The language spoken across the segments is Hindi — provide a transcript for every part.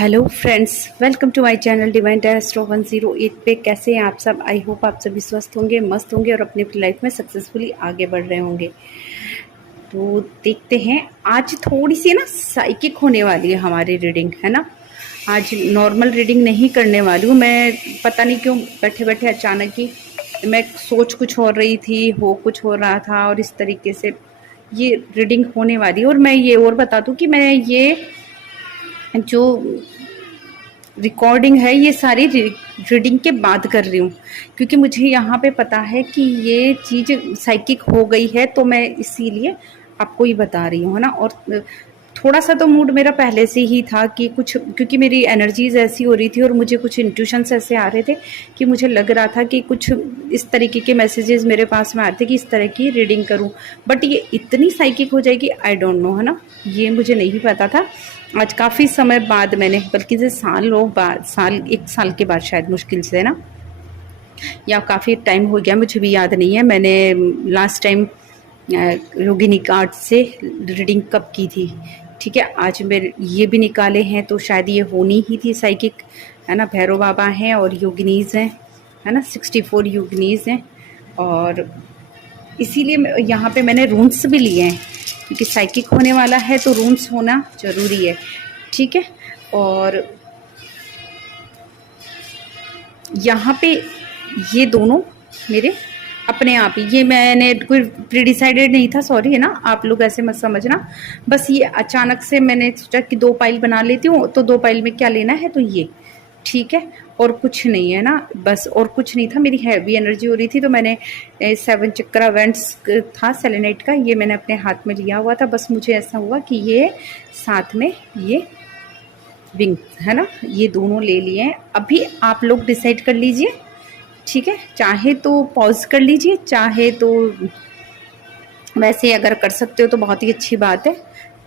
Hello friends, welcome to my channel divine astro 108 पे। कैसे हैं आप सब? आई होप आप सभी स्वस्थ होंगे, मस्त होंगे और अपनी अपनी लाइफ में सक्सेसफुली आगे बढ़ रहे होंगे। तो देखते हैं, आज थोड़ी सी ना साइकिक होने वाली है हमारी रीडिंग, है ना। आज नॉर्मल रीडिंग नहीं करने वाली हूँ मैं। पता नहीं क्यों बैठे बैठे अचानक ही मैं सोच कुछ हो रही थी, हो कुछ हो रहा था और इस तरीके से ये रीडिंग होने वाली है। और मैं ये और बता दूँ कि मैं ये जो रिकॉर्डिंग है ये सारी रीडिंग के बाद कर रही हूँ, क्योंकि मुझे यहाँ पे पता है कि ये चीज़ साइकिक हो गई है, तो मैं इसीलिए आपको ये बता रही हूँ, है ना। और थोड़ा सा तो मूड मेरा पहले से ही था कि कुछ, क्योंकि मेरी एनर्जीज ऐसी हो रही थी और मुझे कुछ इंट्यूशंस ऐसे आ रहे थे कि मुझे लग रहा था कि कुछ इस तरीके के मैसेजेस मेरे पास में आए थे कि इस तरह की रीडिंग करूं। बट ये इतनी साइकिक हो जाएगी, आई डोंट नो, है ना। ये मुझे नहीं पता था। आज काफ़ी समय बाद मैंने, बल्कि से सालों बाद, एक साल के बाद शायद, मुश्किल से ना, या काफ़ी टाइम हो गया, मुझे भी याद नहीं है मैंने लास्ट टाइम योगिनी कार्ड से रीडिंग कब की थी। ठीक है, आज मेरे ये भी निकाले हैं तो शायद ये होनी ही थी साइकिक, है ना। भैरव बाबा हैं और योगिनीज़ हैं, है ना। 64 योगिनीज़ हैं और इसीलिए यहाँ पे मैंने रून्स भी लिए हैं, क्योंकि साइकिक होने वाला है तो रून्स होना ज़रूरी है। ठीक है, और यहाँ पे ये दोनों मेरे अपने आप ही, ये मैंने कोई प्री डिसाइडेड नहीं था, सॉरी, है ना। आप लोग ऐसे मत समझना, बस ये अचानक से मैंने सोचा कि 2 पाइल बना लेती हूँ, तो 2 पाइल में क्या लेना है, तो ये ठीक है, और कुछ नहीं है ना, बस। और कुछ नहीं था, मेरी हैवी एनर्जी हो रही थी, तो मैंने 7 चक्रा वेंट्स था सेलेनाइट का, ये मैंने अपने हाथ में लिया हुआ था। बस मुझे ऐसा हुआ कि ये साथ में ये विंग, है ना, ये दोनों ले लिए हैं। अभी आप लोग डिसाइड कर लीजिए, ठीक है। चाहे तो पॉज कर लीजिए, चाहे तो वैसे अगर कर सकते हो तो बहुत ही अच्छी बात है।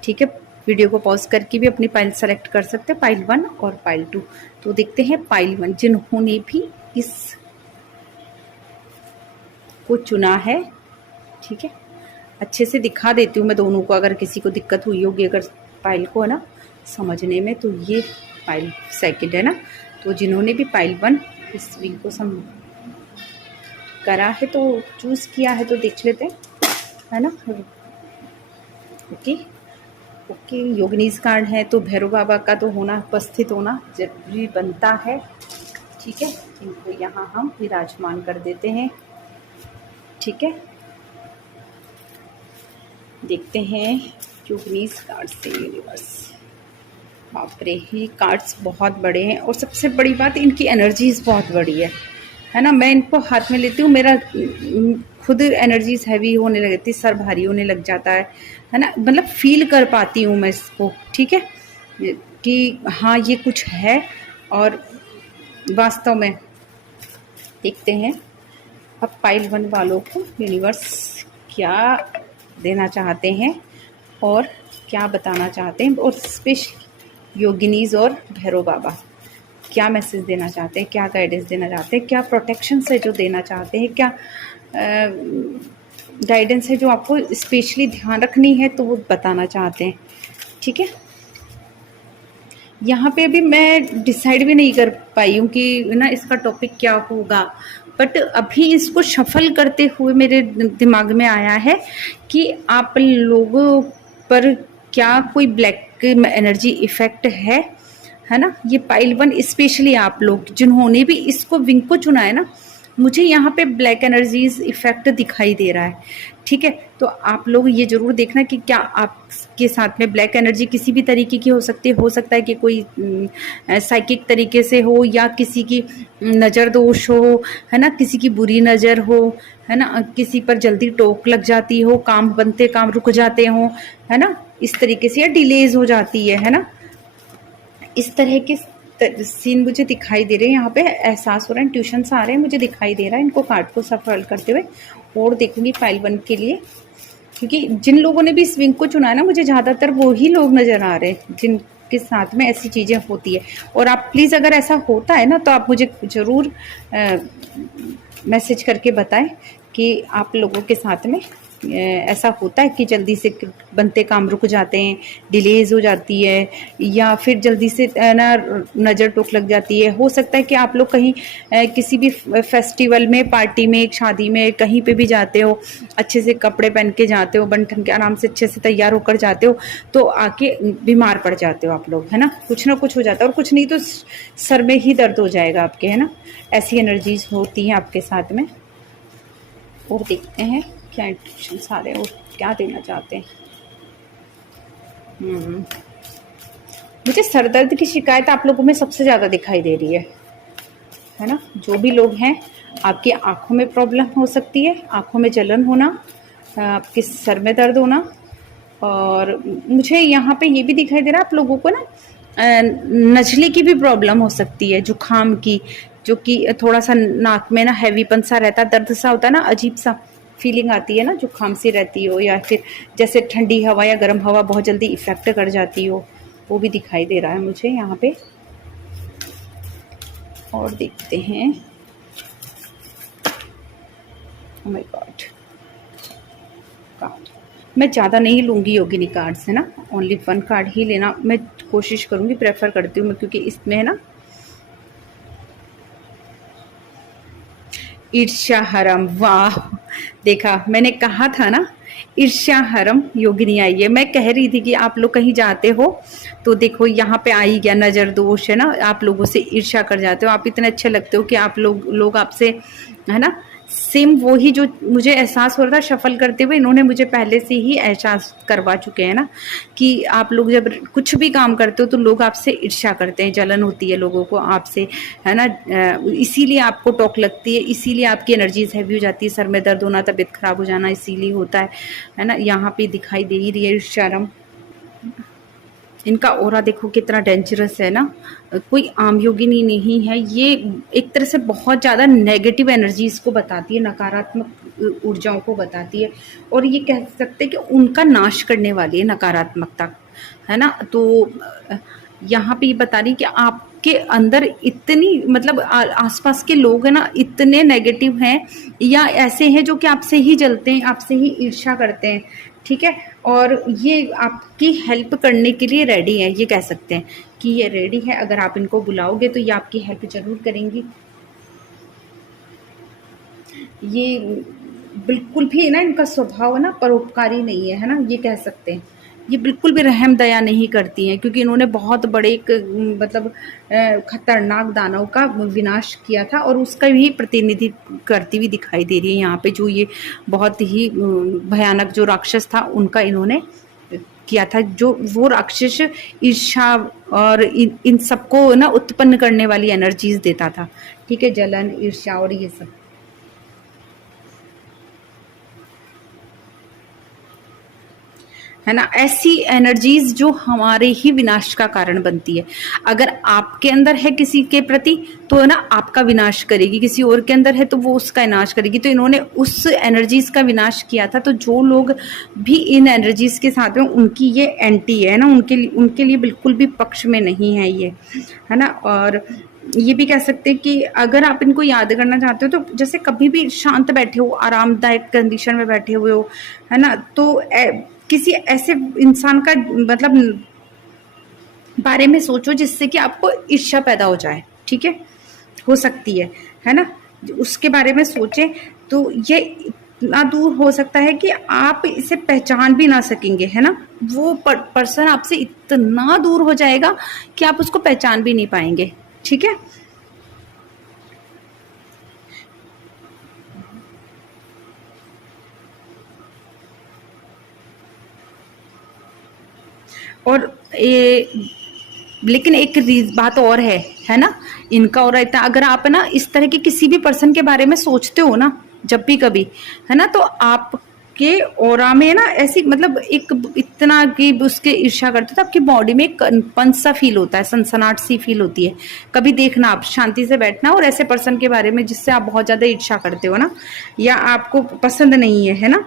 ठीक है, वीडियो को पॉज करके भी अपनी पाइल सेलेक्ट कर सकते हैं, पाइल 1 और पाइल 2। तो देखते हैं पाइल 1 जिन्होंने भी इस को चुना है। ठीक है, अच्छे से दिखा देती हूँ मैं दोनों को, अगर किसी को दिक्कत हुई होगी अगर पाइल को, है ना, समझने में। तो ये पाइल सेकंड है ना, तो जिन्होंने भी पाइल 1 इस विंग को करा है, तो चूज़ किया है, तो देख लेते हैं, है ना। ओके ओके, योगिनीज कार्ड है तो भैरव बाबा का तो होना, उपस्थित होना जरूरी बनता है। ठीक है, इनको यहाँ हम विराजमान कर देते हैं। ठीक है, देखते हैं योगिनीज कार्ड से यूनिवर्स। बाप रे, ये कार्ड्स बहुत बड़े हैं और सबसे बड़ी बात, इनकी एनर्जीज बहुत बड़ी है ना। मैं इनको हाथ में लेती हूँ, मेरा खुद एनर्जीज हैवी होने लगती, सर भारी होने लग जाता है ना। मतलब फील कर पाती हूँ मैं इसको, ठीक है, कि हाँ ये कुछ है। और वास्तव में देखते हैं अब पाइल 1 वालों को यूनिवर्स क्या देना चाहते हैं और क्या बताना चाहते हैं, और स्पेशली योगिनीज और भैरव बाबा क्या मैसेज देना चाहते हैं, क्या गाइडेंस देना चाहते हैं, क्या प्रोटेक्शन है जो देना चाहते हैं, क्या गाइडेंस है जो आपको स्पेशली ध्यान रखनी है, तो वो बताना चाहते हैं। ठीक है, यहाँ पे अभी मैं डिसाइड भी नहीं कर पाई हूँ कि ना इसका टॉपिक क्या होगा, बट अभी इसको शफल करते हुए मेरे दिमाग में आया है कि आप लोगों पर क्या कोई ब्लैक एनर्जी इफेक्ट है ना। ये पाइल 1 स्पेशली आप लोग जिन्होंने भी इसको विंग को चुना है ना, मुझे यहाँ पे ब्लैक एनर्जीज इफेक्ट दिखाई दे रहा है। ठीक है, तो आप लोग ये जरूर देखना कि क्या आपके साथ में ब्लैक एनर्जी किसी भी तरीके की हो सकती है। हो सकता है कि कोई साइकिक तरीके से हो, या किसी की नज़र दोष हो, है ना, किसी की बुरी नज़र हो, है ना, किसी पर जल्दी टोक लग जाती हो, काम बनते काम रुक जाते हो, है ना, इस तरीके से, या डिलेज हो जाती है ना। इस तरह के सीन मुझे दिखाई दे रहे हैं, यहाँ पे एहसास हो रहा है, ट्यूशन्स आ रहे हैं, मुझे दिखाई दे रहा है इनको कार्ड को सफल करते हुए। और देखूंगी फाइल 1 के लिए, क्योंकि जिन लोगों ने भी इस विंग को चुना है ना, मुझे ज़्यादातर वो ही लोग नज़र आ रहे हैं जिनके साथ में ऐसी चीज़ें होती है। और आप प्लीज़, अगर ऐसा होता है ना, तो आप मुझे ज़रूर मैसेज करके बताएं कि आप लोगों के साथ में ऐसा होता है कि जल्दी से बनते काम रुक जाते हैं, डिलेज हो जाती है, या फिर जल्दी से ना नज़र टोक लग जाती है। हो सकता है कि आप लोग कहीं किसी भी फेस्टिवल में, पार्टी में, एक शादी में, कहीं पे भी जाते हो, अच्छे से कपड़े पहन के जाते हो, बन ठन के आराम से अच्छे से तैयार होकर जाते हो, तो आके बीमार पड़ जाते हो आप लोग, है ना। कुछ ना कुछ हो जाता है, और कुछ नहीं तो सर में ही दर्द हो जाएगा आपके, है ना। ऐसी एनर्जीज होती हैं आपके साथ में। और देखते हैं क्या इंस्ट्रक्शंस आ रहे हैं और क्या देना चाहते हैं। मुझे सर दर्द की शिकायत आप लोगों में सबसे ज़्यादा दिखाई दे रही है ना। जो भी लोग हैं, आपकी आँखों में प्रॉब्लम हो सकती है, आँखों में जलन होना, आपके सर में दर्द होना, और मुझे यहाँ पे ये भी दिखाई दे रहा है आप लोगों को ना नज़ले की भी प्रॉब्लम हो सकती है, जुखाम की, जो कि थोड़ा सा नाक में ना हैवीपन सा रहता है, दर्द सा होता है ना, अजीब सा फीलिंग आती है ना, जुखाम सी रहती हो, या फिर जैसे ठंडी हवा या गर्म हवा बहुत जल्दी इफ़ेक्ट कर जाती हो, वो भी दिखाई दे रहा है मुझे यहाँ पे। और देखते हैं, ओह माय गॉड, कार्ड मैं ज़्यादा नहीं लूँगी योगिनी कार्ड्स, है ना, ओनली 1 कार्ड ही लेना मैं कोशिश करूँगी, प्रेफर करती हूँ मैं, क्योंकि इसमें है ना ईर्ष्या हरम। वाह, देखा, मैंने कहा था ना, ईर्ष्या हरम योगिनी आई है। मैं कह रही थी कि आप लोग कहीं जाते हो तो देखो यहाँ पे आ ही गया, नज़र दोष, है ना, आप लोगों से ईर्ष्या कर जाते हो, आप इतने अच्छे लगते हो कि आप लोग आपसे, है ना, सेम वही जो मुझे एहसास हो रहा था शफल करते हुए, इन्होंने मुझे पहले से ही एहसास करवा चुके हैं ना, कि आप लोग जब कुछ भी काम करते हो तो लोग आपसे ईर्ष्या करते हैं, जलन होती है लोगों को आपसे, है ना। इसीलिए आपको टोक लगती है, इसीलिए आपकी एनर्जीज हैवी हो जाती है, सर में दर्द होना, तबीयत खराब हो जाना, इसीलिए होता है ना। यहाँ पे दिखाई दे ही रही है ईर्ष्यारम। इनका ऑरा देखो कितना डेंजरस है ना, कोई आम योगिनी नहीं है ये, एक तरह से बहुत ज़्यादा नेगेटिव एनर्जीज को बताती है, नकारात्मक ऊर्जाओं को बताती है, और ये कह सकते हैं कि उनका नाश करने वाली है नकारात्मकता, है ना। तो यहाँ पे ये बता रही कि आपके अंदर इतनी, मतलब आसपास के लोग हैं ना, इतने नेगेटिव हैं या ऐसे हैं जो कि आपसे ही जलते हैं, आपसे ही ईर्ष्या करते हैं, ठीक है। और ये आपकी हेल्प करने के लिए रेडी है, ये कह सकते हैं कि ये रेडी है, अगर आप इनको बुलाओगे तो ये आपकी हेल्प जरूर करेंगी। ये बिल्कुल भी ना, इनका स्वभाव ना परोपकारी नहीं है ना, ये कह सकते हैं। ये बिल्कुल भी रहम दया नहीं करती हैं, क्योंकि इन्होंने बहुत बड़े एक मतलब खतरनाक दानव का विनाश किया था, और उसका भी प्रतिनिधि करती हुई दिखाई दे रही है यहाँ पे। जो ये बहुत ही भयानक जो राक्षस था, उनका इन्होंने किया था, जो वो राक्षस ईर्ष्या और इन सबको ना उत्पन्न करने वाली एनर्जीज देता था, ठीक है, जलन, ईर्ष्या और ये सब, है ना। ऐसी एनर्जीज जो हमारे ही विनाश का कारण बनती है। अगर आपके अंदर है किसी के प्रति, तो ना आपका विनाश करेगी, किसी और के अंदर है तो वो उसका विनाश करेगी। तो इन्होंने उस एनर्जीज का विनाश किया था, तो जो लोग भी इन एनर्जीज के साथ में, उनकी ये एंटी है ना, उनके लिए बिल्कुल भी पक्ष में नहीं है ये, है ना। और ये भी कह सकते हैं कि अगर आप इनको याद करना चाहते हो, तो जैसे कभी भी शांत बैठे हो, आरामदायक कंडीशन में बैठे हुए हो, है ना, तो किसी ऐसे इंसान का मतलब बारे में सोचो जिससे कि आपको ईर्ष्या पैदा हो जाए, ठीक है, हो सकती है ना। उसके बारे में सोचें तो ये इतना दूर हो सकता है कि आप इसे पहचान भी ना सकेंगे, है ना। वो पर्सन आपसे इतना दूर हो जाएगा कि आप उसको पहचान भी नहीं पाएंगे, ठीक है। और लेकिन एक बात और है ना, इनका और इतना, अगर आप ना इस तरह के किसी भी पर्सन के बारे में सोचते हो ना, जब भी कभी, है ना, तो आपके ऑरा में ना ऐसी, मतलब एक इतना कि उसके ईर्ष्या करते, तो आपकी बॉडी में एक कंपन सा फील होता है, सनसनाहट सी फील होती है। कभी देखना, आप शांति से बैठना और ऐसे पर्सन के बारे में जिससे आप बहुत ज्यादा ईर्ष्या करते हो ना, या आपको पसंद नहीं है ना,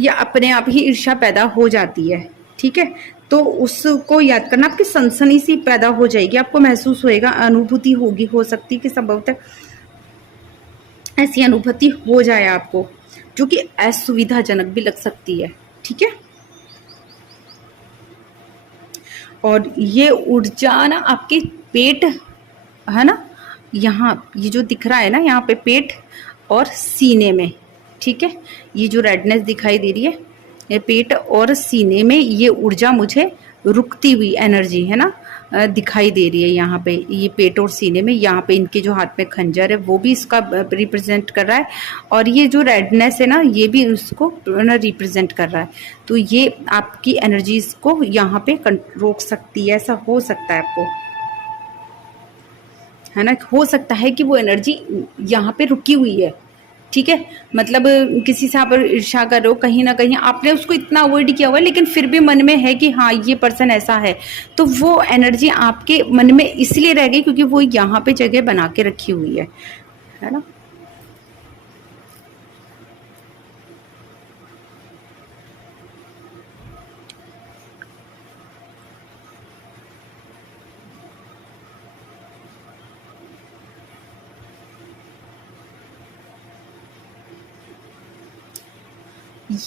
या अपने आप ही ईर्ष्या पैदा हो जाती है, ठीक है। तो उसको याद करना, आपकी सनसनी सी पैदा हो जाएगी, आपको महसूस होएगा, अनुभूति होगी, हो सकती है कि संभवतः ऐसी अनुभूति हो जाए आपको। जो कि असुविधाजनक भी लग सकती है, ठीक है। और ये ऊर्जा ना आपके पेट, है ना, यहाँ ये जो दिख रहा है ना यहाँ पे पेट और सीने में, ठीक है, ये जो रेडनेस दिखाई दे रही है ये पेट और सीने में, ये ऊर्जा मुझे रुकती हुई एनर्जी, है ना, दिखाई दे रही है यहाँ पे, ये पेट और सीने में। यहाँ पे इनके जो हाथ में खंजर है वो भी इसका रिप्रेजेंट कर रहा है, और ये जो रेडनेस है ना ये भी उसको रिप्रेजेंट कर रहा है। तो ये आपकी एनर्जीज को यहाँ पे रोक सकती है, ऐसा हो सकता है आपको, है ना, हो सकता है कि वो एनर्जी यहाँ पे रुकी हुई है, ठीक है। मतलब किसी से आप ईर्ष्या कर रहे हो, कहीं ना कहीं आपने उसको इतना अवॉइड किया हुआ है, लेकिन फिर भी मन में है कि हाँ ये पर्सन ऐसा है, तो वो एनर्जी आपके मन में इसलिए रह गई क्योंकि वो यहाँ पे जगह बना के रखी हुई है ना।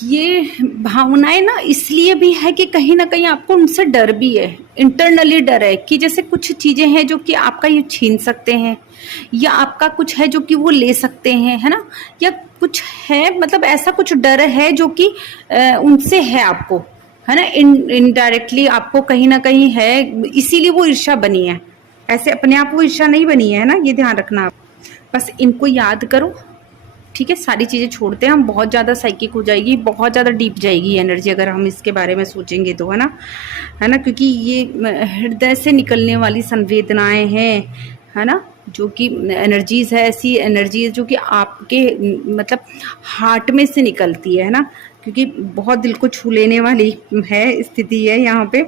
ये भावनाएं ना इसलिए भी है कि कहीं ना कहीं आपको उनसे डर भी है, इंटरनली डर है कि जैसे कुछ चीजें हैं जो कि आपका ये छीन सकते हैं, या आपका कुछ है जो कि वो ले सकते हैं, है ना, या कुछ है, मतलब ऐसा कुछ डर है जो कि उनसे है आपको, है ना, इनडायरेक्टली आपको कहीं ना कहीं है, इसीलिए वो ईर्ष्या बनी है। ऐसे अपने आप वो ईर्ष्या नहीं बनी है ना, ये ध्यान रखना आप। बस इनको याद करो, ठीक है। सारी चीज़ें छोड़ते हैं हम, बहुत ज़्यादा साइकिक हो जाएगी, बहुत ज़्यादा डीप जाएगी एनर्जी अगर हम इसके बारे में सोचेंगे तो, है ना, क्योंकि ये हृदय से निकलने वाली संवेदनाएं हैं, है ना, जो कि एनर्जीज है, ऐसी एनर्जीज जो कि आपके मतलब हार्ट में से निकलती है ना, क्योंकि बहुत दिल को छू लेने वाली है स्थिति है यहाँ पे।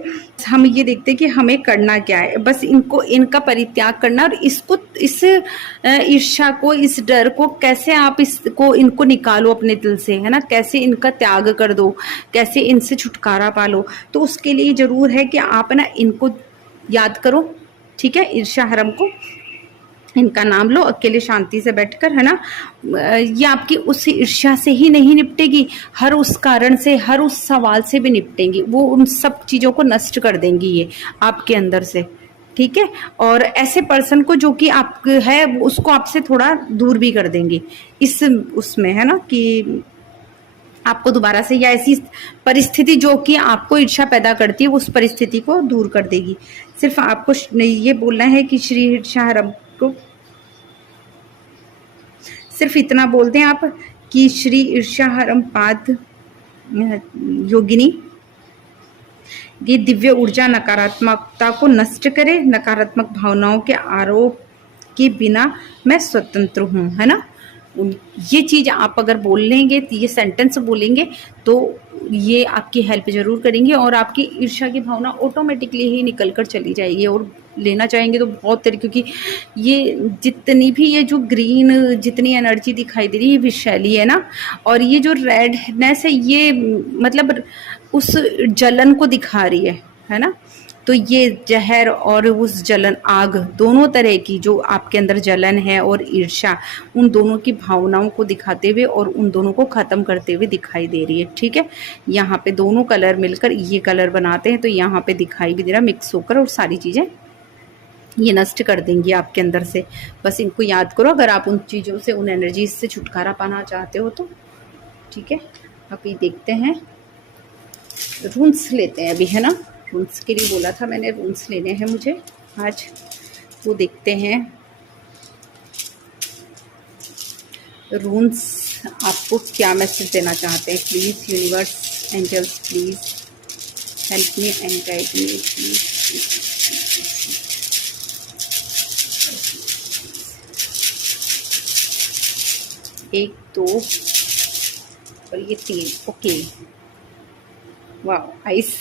हम ये देखते हैं कि हमें करना क्या है, बस इनको, इनका परित्याग करना, और इसको, इस ईर्ष्या को, इस डर को कैसे आप इसको, इनको निकालो अपने दिल से, है ना, कैसे इनका त्याग कर दो, कैसे इनसे छुटकारा पालो। तो उसके लिए जरूर है कि आप ना इनको याद करो, ठीक है, ईर्ष्या हरम को, इनका नाम लो अकेले शांति से बैठकर, है ना। ये आपकी उस ईर्ष्या से ही नहीं निपटेगी, हर उस कारण से, हर उस सवाल से भी निपटेंगी, वो उन सब चीज़ों को नष्ट कर देंगी ये आपके अंदर से, ठीक है। और ऐसे पर्सन को जो कि आप है उसको आपसे थोड़ा दूर भी कर देंगी इस उसमें, है ना, कि आपको दोबारा से, या ऐसी परिस्थिति जो कि आपको ईर्ष्या पैदा करती है उस परिस्थिति को दूर कर देगी। सिर्फ आपको ये बोलना है कि श्री ईर्ष्या हरम को, सिर्फ इतना बोलते हैं आप कि श्री ईर्ष्या हरम पाद योगिनी, ये दिव्य ऊर्जा नकारात्मकता को नष्ट करे, नकारात्मक भावनाओं के आरोप के बिना मैं स्वतंत्र हूँ, है ना। ये चीज़ आप अगर बोल लेंगे, ये सेंटेंस बोलेंगे तो ये आपकी हेल्प जरूर करेंगे, और आपकी ईर्ष्या की भावना ऑटोमेटिकली ही निकल कर चली जाएगी। और लेना चाहेंगे तो बहुत तरीके, क्योंकि ये जितनी भी ये जो ग्रीन जितनी एनर्जी दिखाई दे रही है ये विषैली है ना, और ये जो रेडनेस है ये मतलब उस जलन को दिखा रही है ना। तो ये जहर और उस जलन, आग, दोनों तरह की जो आपके अंदर जलन है और ईर्ष्या, उन दोनों की भावनाओं को दिखाते हुए और उन दोनों को ख़त्म करते हुए दिखाई दे रही है, ठीक है। यहाँ पे दोनों कलर मिलकर ये कलर बनाते हैं, तो यहाँ पे दिखाई भी दे रहा मिक्स होकर, और सारी चीज़ें ये नष्ट कर देंगी आपके अंदर से। बस इनको याद करो अगर आप उन चीज़ों से, उन एनर्जी से छुटकारा पाना चाहते हो तो, ठीक है। अभी देखते हैं, रून्स लेते हैं अभी, है ना। रून्स के लिए बोला था मैंने, रून्स लेने हैं मुझे आज, वो देखते हैं। रून्स आपको क्या मैसेज देना चाहते हैं, please universe, angels, please help me and guide me please. एक, दो और ये तीन, ओके। वाह, आइस,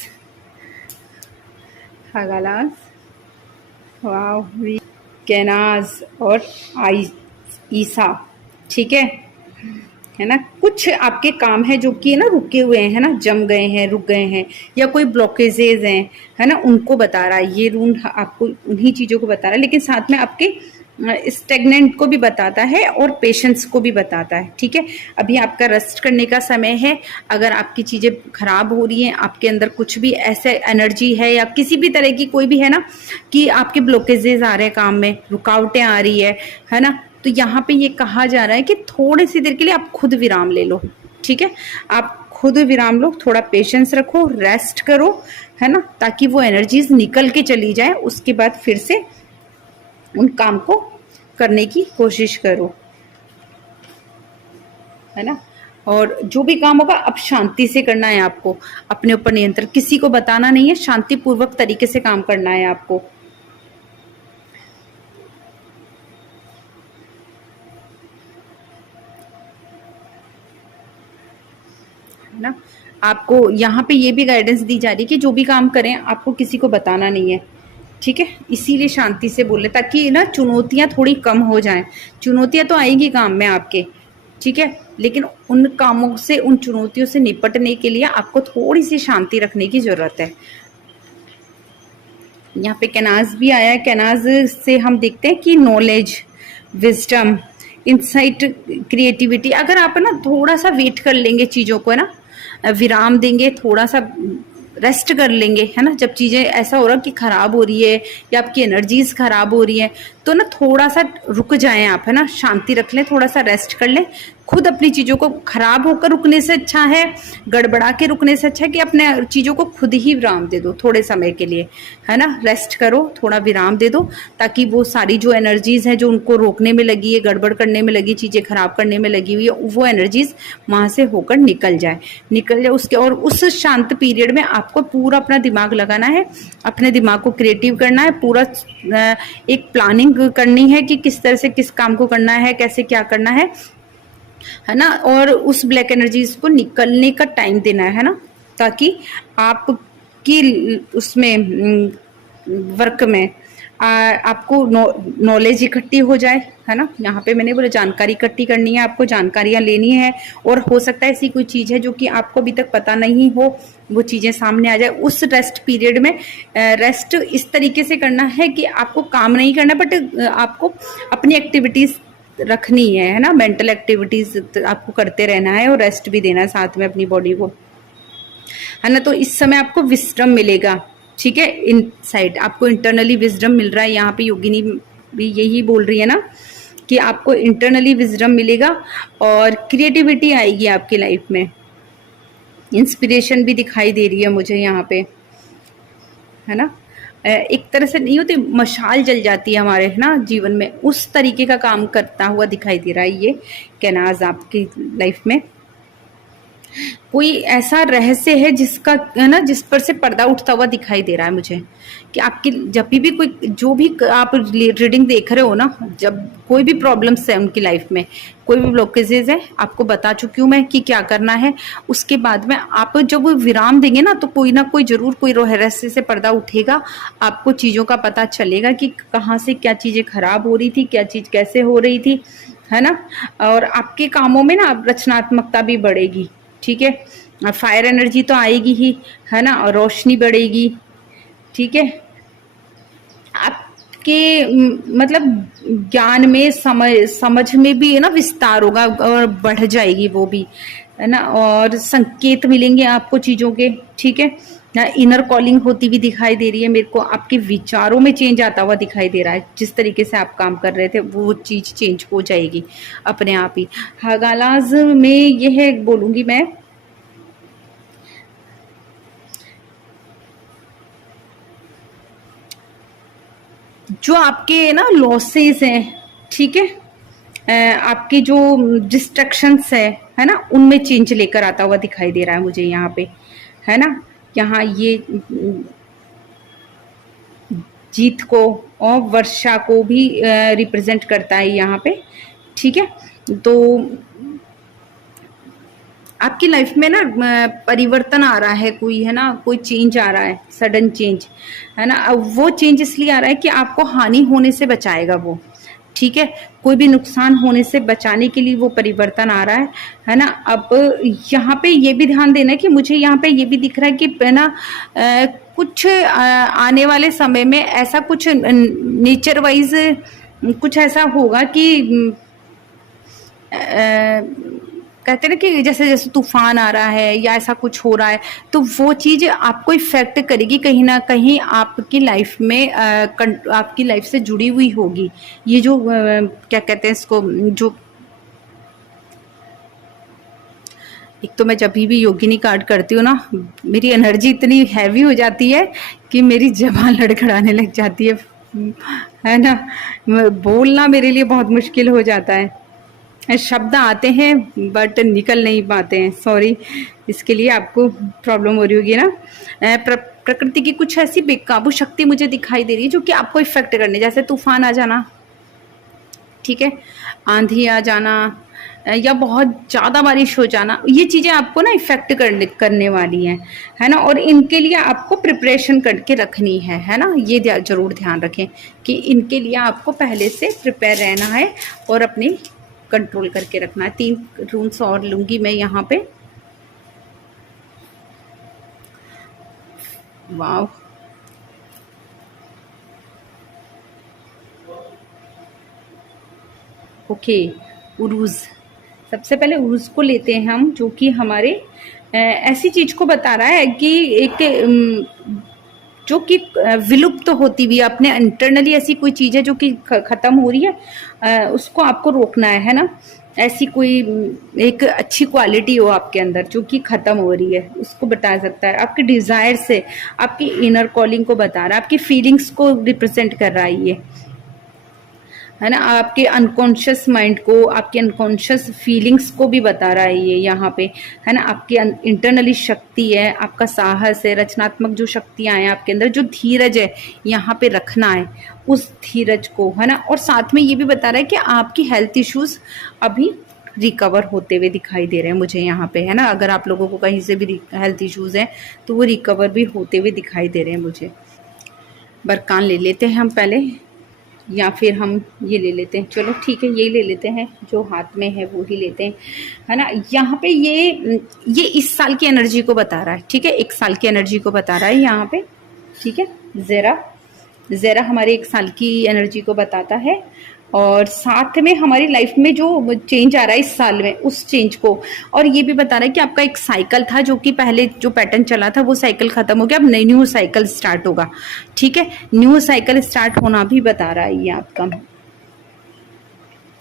हगालास, वाह, कैनाज और ईसा, ठीक है ना। कुछ आपके काम है जो कि ना रुके हुए हैं, है ना, जम गए हैं, रुक गए हैं, या कोई ब्लॉकेजेज हैं, है ना, उनको बता रहा है ये रून, आपको उन्हीं चीज़ों को बता रहा है। लेकिन साथ में आपके स्टेगनेंट को भी बताता है और पेशेंस को भी बताता है। ठीक है, अभी आपका रेस्ट करने का समय है। अगर आपकी चीज़ें खराब हो रही हैं, आपके अंदर कुछ भी ऐसे एनर्जी है या किसी भी तरह की कोई भी है ना कि आपके ब्लॉकेजेस आ रहे हैं काम में, रुकावटें आ रही है ना, तो यहाँ पे ये कहा जा रहा है कि थोड़ी सी देर के लिए आप खुद विराम ले लो। ठीक है, आप खुद विराम लो, थोड़ा पेशेंस रखो, रेस्ट करो, है ना, ताकि वो एनर्जीज निकल के चली जाए। उसके बाद फिर से उन काम को करने की कोशिश करो, है ना। और जो भी काम होगा अब शांति से करना है आपको, अपने ऊपर नियंत्रण, किसी को बताना नहीं है, शांतिपूर्वक तरीके से काम करना है आपको। है ना, आपको यहाँ पे ये भी गाइडेंस दी जा रही है कि जो भी काम करें आपको किसी को बताना नहीं है। ठीक है, इसीलिए शांति से बोले ताकि ना चुनौतियां थोड़ी कम हो जाएं। चुनौतियां तो आएगी काम में आपके, ठीक है, लेकिन उन कामों से, उन चुनौतियों से निपटने के लिए आपको थोड़ी सी शांति रखने की जरूरत है। यहाँ पे कैनाज भी आया है। कैनाज से हम देखते हैं कि नॉलेज, विजडम, इंसाइट, क्रिएटिविटी, अगर आप ना थोड़ा सा वेट कर लेंगे चीज़ों को, है ना, विराम देंगे, थोड़ा सा रेस्ट कर लेंगे, है ना, जब चीज़ें ऐसा हो रहा कि ख़राब हो रही है या आपकी एनर्जीज ख़राब हो रही है तो ना थोड़ा सा रुक जाएं आप, है ना, शांति रख लें, थोड़ा सा रेस्ट कर लें। खुद अपनी चीज़ों को, खराब होकर रुकने से अच्छा है, गड़बड़ा के रुकने से अच्छा है कि अपने चीज़ों को खुद ही विराम दे दो थोड़े समय के लिए, है ना, रेस्ट करो, थोड़ा विराम दे दो, ताकि वो सारी जो एनर्जीज है जो उनको रोकने में लगी है, गड़बड़ करने में लगी, चीज़ें खराब करने में लगी हुई है, वो एनर्जीज वहाँ से होकर निकल जाए उसके। और उस शांत पीरियड में आपको पूरा अपना दिमाग लगाना है, अपने दिमाग को क्रिएटिव करना है, पूरा एक प्लानिंग करनी है कि किस तरह से किस काम को करना है, कैसे क्या करना है ना, और उस ब्लैक एनर्जीज को निकलने का टाइम देना है ना, ताकि आपकी उसमें वर्क में आपको नॉलेज इकट्ठी हो जाए, है ना। यहाँ पे मैंने बोला जानकारी इकट्ठी करनी है, आपको जानकारियाँ लेनी है, और हो सकता है ऐसी कोई चीज़ है जो कि आपको अभी तक पता नहीं हो, वो चीज़ें सामने आ जाए। उस रेस्ट पीरियड में रेस्ट इस तरीके से करना है कि आपको काम नहीं करना, बट आपको अपनी एक्टिविटीज़ रखनी है ना, मेंटल एक्टिविटीज़ आपको करते रहना है और रेस्ट भी देना है साथ में अपनी बॉडी को, है ना। तो इस समय आपको विस्डम मिलेगा, ठीक है, इनसाइड आपको इंटरनली विजडम मिल रहा है। यहाँ पे योगिनी भी यही बोल रही है ना कि आपको इंटरनली विजडम मिलेगा और क्रिएटिविटी आएगी आपकी लाइफ में, इंस्पिरेशन भी दिखाई दे रही है मुझे यहाँ पे, है ना। एक तरह से नहीं होती, मशाल जल जाती है हमारे, है ना, जीवन में, उस तरीके का काम करता हुआ दिखाई दे रहा है ये कैनाज आपकी लाइफ में। कोई ऐसा रहस्य है जिसका, है ना, जिस पर से पर्दा उठता हुआ दिखाई दे रहा है मुझे, कि आपकी जब भी कोई, जो भी आप रीडिंग देख रहे हो ना, जब कोई भी प्रॉब्लम्स है उनकी लाइफ में, कोई भी ब्लॉकेजेस है, आपको बता चुकी हूँ मैं कि क्या करना है। उसके बाद में आप जब विराम देंगे ना, तो कोई ना कोई जरूर कोई रहस्य से पर्दा उठेगा, आपको चीज़ों का पता चलेगा कि कहाँ से क्या चीज़ें खराब हो रही थी, क्या चीज़ कैसे हो रही थी, है ना। और आपके कामों में ना रचनात्मकता भी बढ़ेगी, ठीक है, फायर एनर्जी तो आएगी ही, है ना, और रोशनी बढ़ेगी, ठीक है। आपके मतलब ज्ञान में, समझ में भी, है ना, विस्तार होगा और बढ़ जाएगी वो भी, है ना, और संकेत मिलेंगे आपको चीज़ों के, ठीक है। इनर कॉलिंग होती भी दिखाई दे रही है मेरे को, आपके विचारों में चेंज आता हुआ दिखाई दे रहा है, जिस तरीके से आप काम कर रहे थे वो चीज़ चेंज हो जाएगी अपने आप ही। हगालाज में यह बोलूँगी मैं, जो आपके ना लॉसेस हैं, ठीक है, आपके जो डिस्ट्रैक्शंस है ना, उनमें चेंज लेकर आता हुआ दिखाई दे रहा है मुझे यहाँ पे, है ना। यहाँ ये जीत को और वर्षा को भी रिप्रेजेंट करता है यहाँ पे, ठीक है। तो आपकी लाइफ में ना परिवर्तन आ रहा है कोई, है ना, कोई चेंज आ रहा है, सडन चेंज, है ना। अब वो चेंज इसलिए आ रहा है कि आपको हानि होने से बचाएगा वो, ठीक है, कोई भी नुकसान होने से बचाने के लिए वो परिवर्तन आ रहा है ना। अब यहाँ पे ये भी ध्यान देना है कि मुझे यहाँ पे ये भी दिख रहा है कि, है ना, कुछ आने वाले समय में ऐसा कुछ नेचर वाइज कुछ ऐसा होगा कि कहते हैं ना कि जैसे जैसे तूफान आ रहा है या ऐसा कुछ हो रहा है, तो वो चीज़ आपको इफ़ेक्ट करेगी कहीं न कहीं, आपकी लाइफ में आपकी लाइफ से जुड़ी हुई होगी। ये जो क्या कहते हैं इसको, जो एक तो मैं जभी भी योगिनी कार्ड करती हूँ ना, मेरी एनर्जी इतनी हैवी हो जाती है कि मेरी ज़बान लड़खड़ाने लग जाती है ना? बोलना मेरे लिए बहुत मुश्किल हो जाता है। शब्द आते हैं बट निकल नहीं पाते हैं, सॉरी, इसके लिए आपको प्रॉब्लम हो रही होगी ना। प्रकृति की कुछ ऐसी बेकाबू शक्ति मुझे दिखाई दे रही है जो कि आपको इफ़ेक्ट करने, जैसे तूफान आ जाना, ठीक है, आंधी आ जाना, या बहुत ज़्यादा बारिश हो जाना, ये चीज़ें आपको ना इफ़ेक्ट करने वाली हैं, है ना? और इनके लिए आपको प्रिपरेशन करके रखनी है ना? ये ज़रूर ध्यान रखें कि इनके लिए आपको पहले से प्रिपेयर रहना है और अपनी कंट्रोल करके रखना है। 3 रूल्स और लूँगी मैं यहाँ पे। वाव! ओके, उरूज़। सबसे पहले उरूज़ को लेते हैं हम, जो कि हमारे ऐसी चीज़ को बता रहा है कि एक जो कि विलुप्त तो होती हुई अपने इंटरनली ऐसी कोई चीज़ है जो कि ख़त्म हो रही है, उसको आपको रोकना है ना? ऐसी कोई एक अच्छी क्वालिटी हो आपके अंदर जो कि ख़त्म हो रही है, उसको बता सकता है। आपके डिज़ायर से, आपकी इनर कॉलिंग को बता रहा है, आपकी फीलिंग्स को रिप्रेजेंट कर रहा है ये, है ना? आपके अनकॉन्शियस माइंड को, आपकी अनकॉन्शियस फीलिंग्स को भी बता रहा है ये यहाँ पे, है ना? आपकी इंटरनली शक्ति है, आपका साहस है, रचनात्मक जो शक्तियाँ हैं आपके अंदर, जो धीरज है यहाँ पे रखना है, उस धीरज को, है ना? और साथ में ये भी बता रहा है कि आपकी हेल्थ इश्यूज अभी रिकवर होते हुए दिखाई दे रहे हैं मुझे यहाँ पे, है ना? अगर आप लोगों को कहीं से भी हेल्थ इश्यूज हैं तो वो रिकवर भी होते हुए दिखाई दे रहे हैं मुझे। बरकान ले लेते हैं हम पहले, या फिर हम ये ले लेते हैं, चलो ठीक है, ये ले लेते हैं, जो हाथ में है वो ही लेते हैं, है ना? यहाँ पे ये इस साल की एनर्जी को बता रहा है, ठीक है? 1 साल की एनर्जी को बता रहा है यहाँ पे, ठीक है? ज़रा हमारे 1 साल की एनर्जी को बताता है, और साथ में हमारी लाइफ में जो चेंज आ रहा है इस साल में, उस चेंज को, और ये भी बता रहा है कि आपका एक साइकिल था जो कि पहले जो पैटर्न चला था वो साइकिल खत्म हो गया, अब न्यू साइकिल स्टार्ट होगा, ठीक है? न्यू साइकिल स्टार्ट होना भी बता रहा है ये आपका,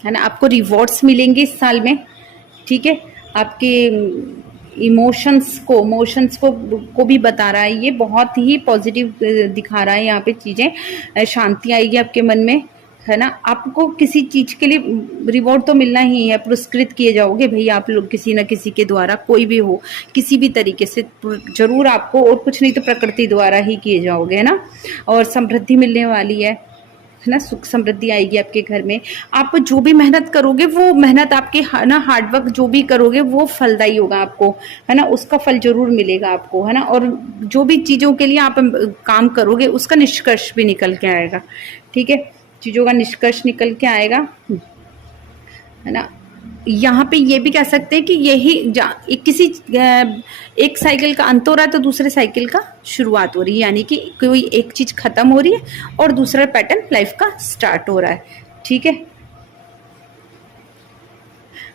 है ना? आपको रिवॉर्ड्स मिलेंगे इस साल में, ठीक है? आपके इमोशंस को भी बता रहा है ये, बहुत ही पॉजिटिव दिखा रहा है यहाँ पे चीज़ें। शांति आएगी आपके मन में, है ना? आपको किसी चीज़ के लिए रिवॉर्ड तो मिलना ही है, पुरस्कृत किए जाओगे भाई आप लोग किसी न किसी के द्वारा, कोई भी हो, किसी भी तरीके से जरूर आपको, और कुछ नहीं तो प्रकृति द्वारा ही किए जाओगे, है ना? और समृद्धि मिलने वाली है ना? सुख समृद्धि आएगी आपके घर में। आप जो भी मेहनत करोगे, वो मेहनत आपके, है ना, हार्डवर्क जो भी करोगे वो फलदायी होगा आपको, है ना? उसका फल जरूर मिलेगा आपको, है ना? और जो भी चीज़ों के लिए आप काम करोगे उसका निष्कर्ष भी निकल के आएगा, ठीक है? चीज़ों का निष्कर्ष निकल के आएगा, है ना? यहाँ पे ये भी कह सकते हैं कि यही किसी एक साइकिल का अंत हो रहा है तो दूसरे साइकिल का शुरुआत हो रही है, यानी कि कोई एक चीज़ खत्म हो रही है और दूसरा पैटर्न लाइफ का स्टार्ट हो रहा है, ठीक है?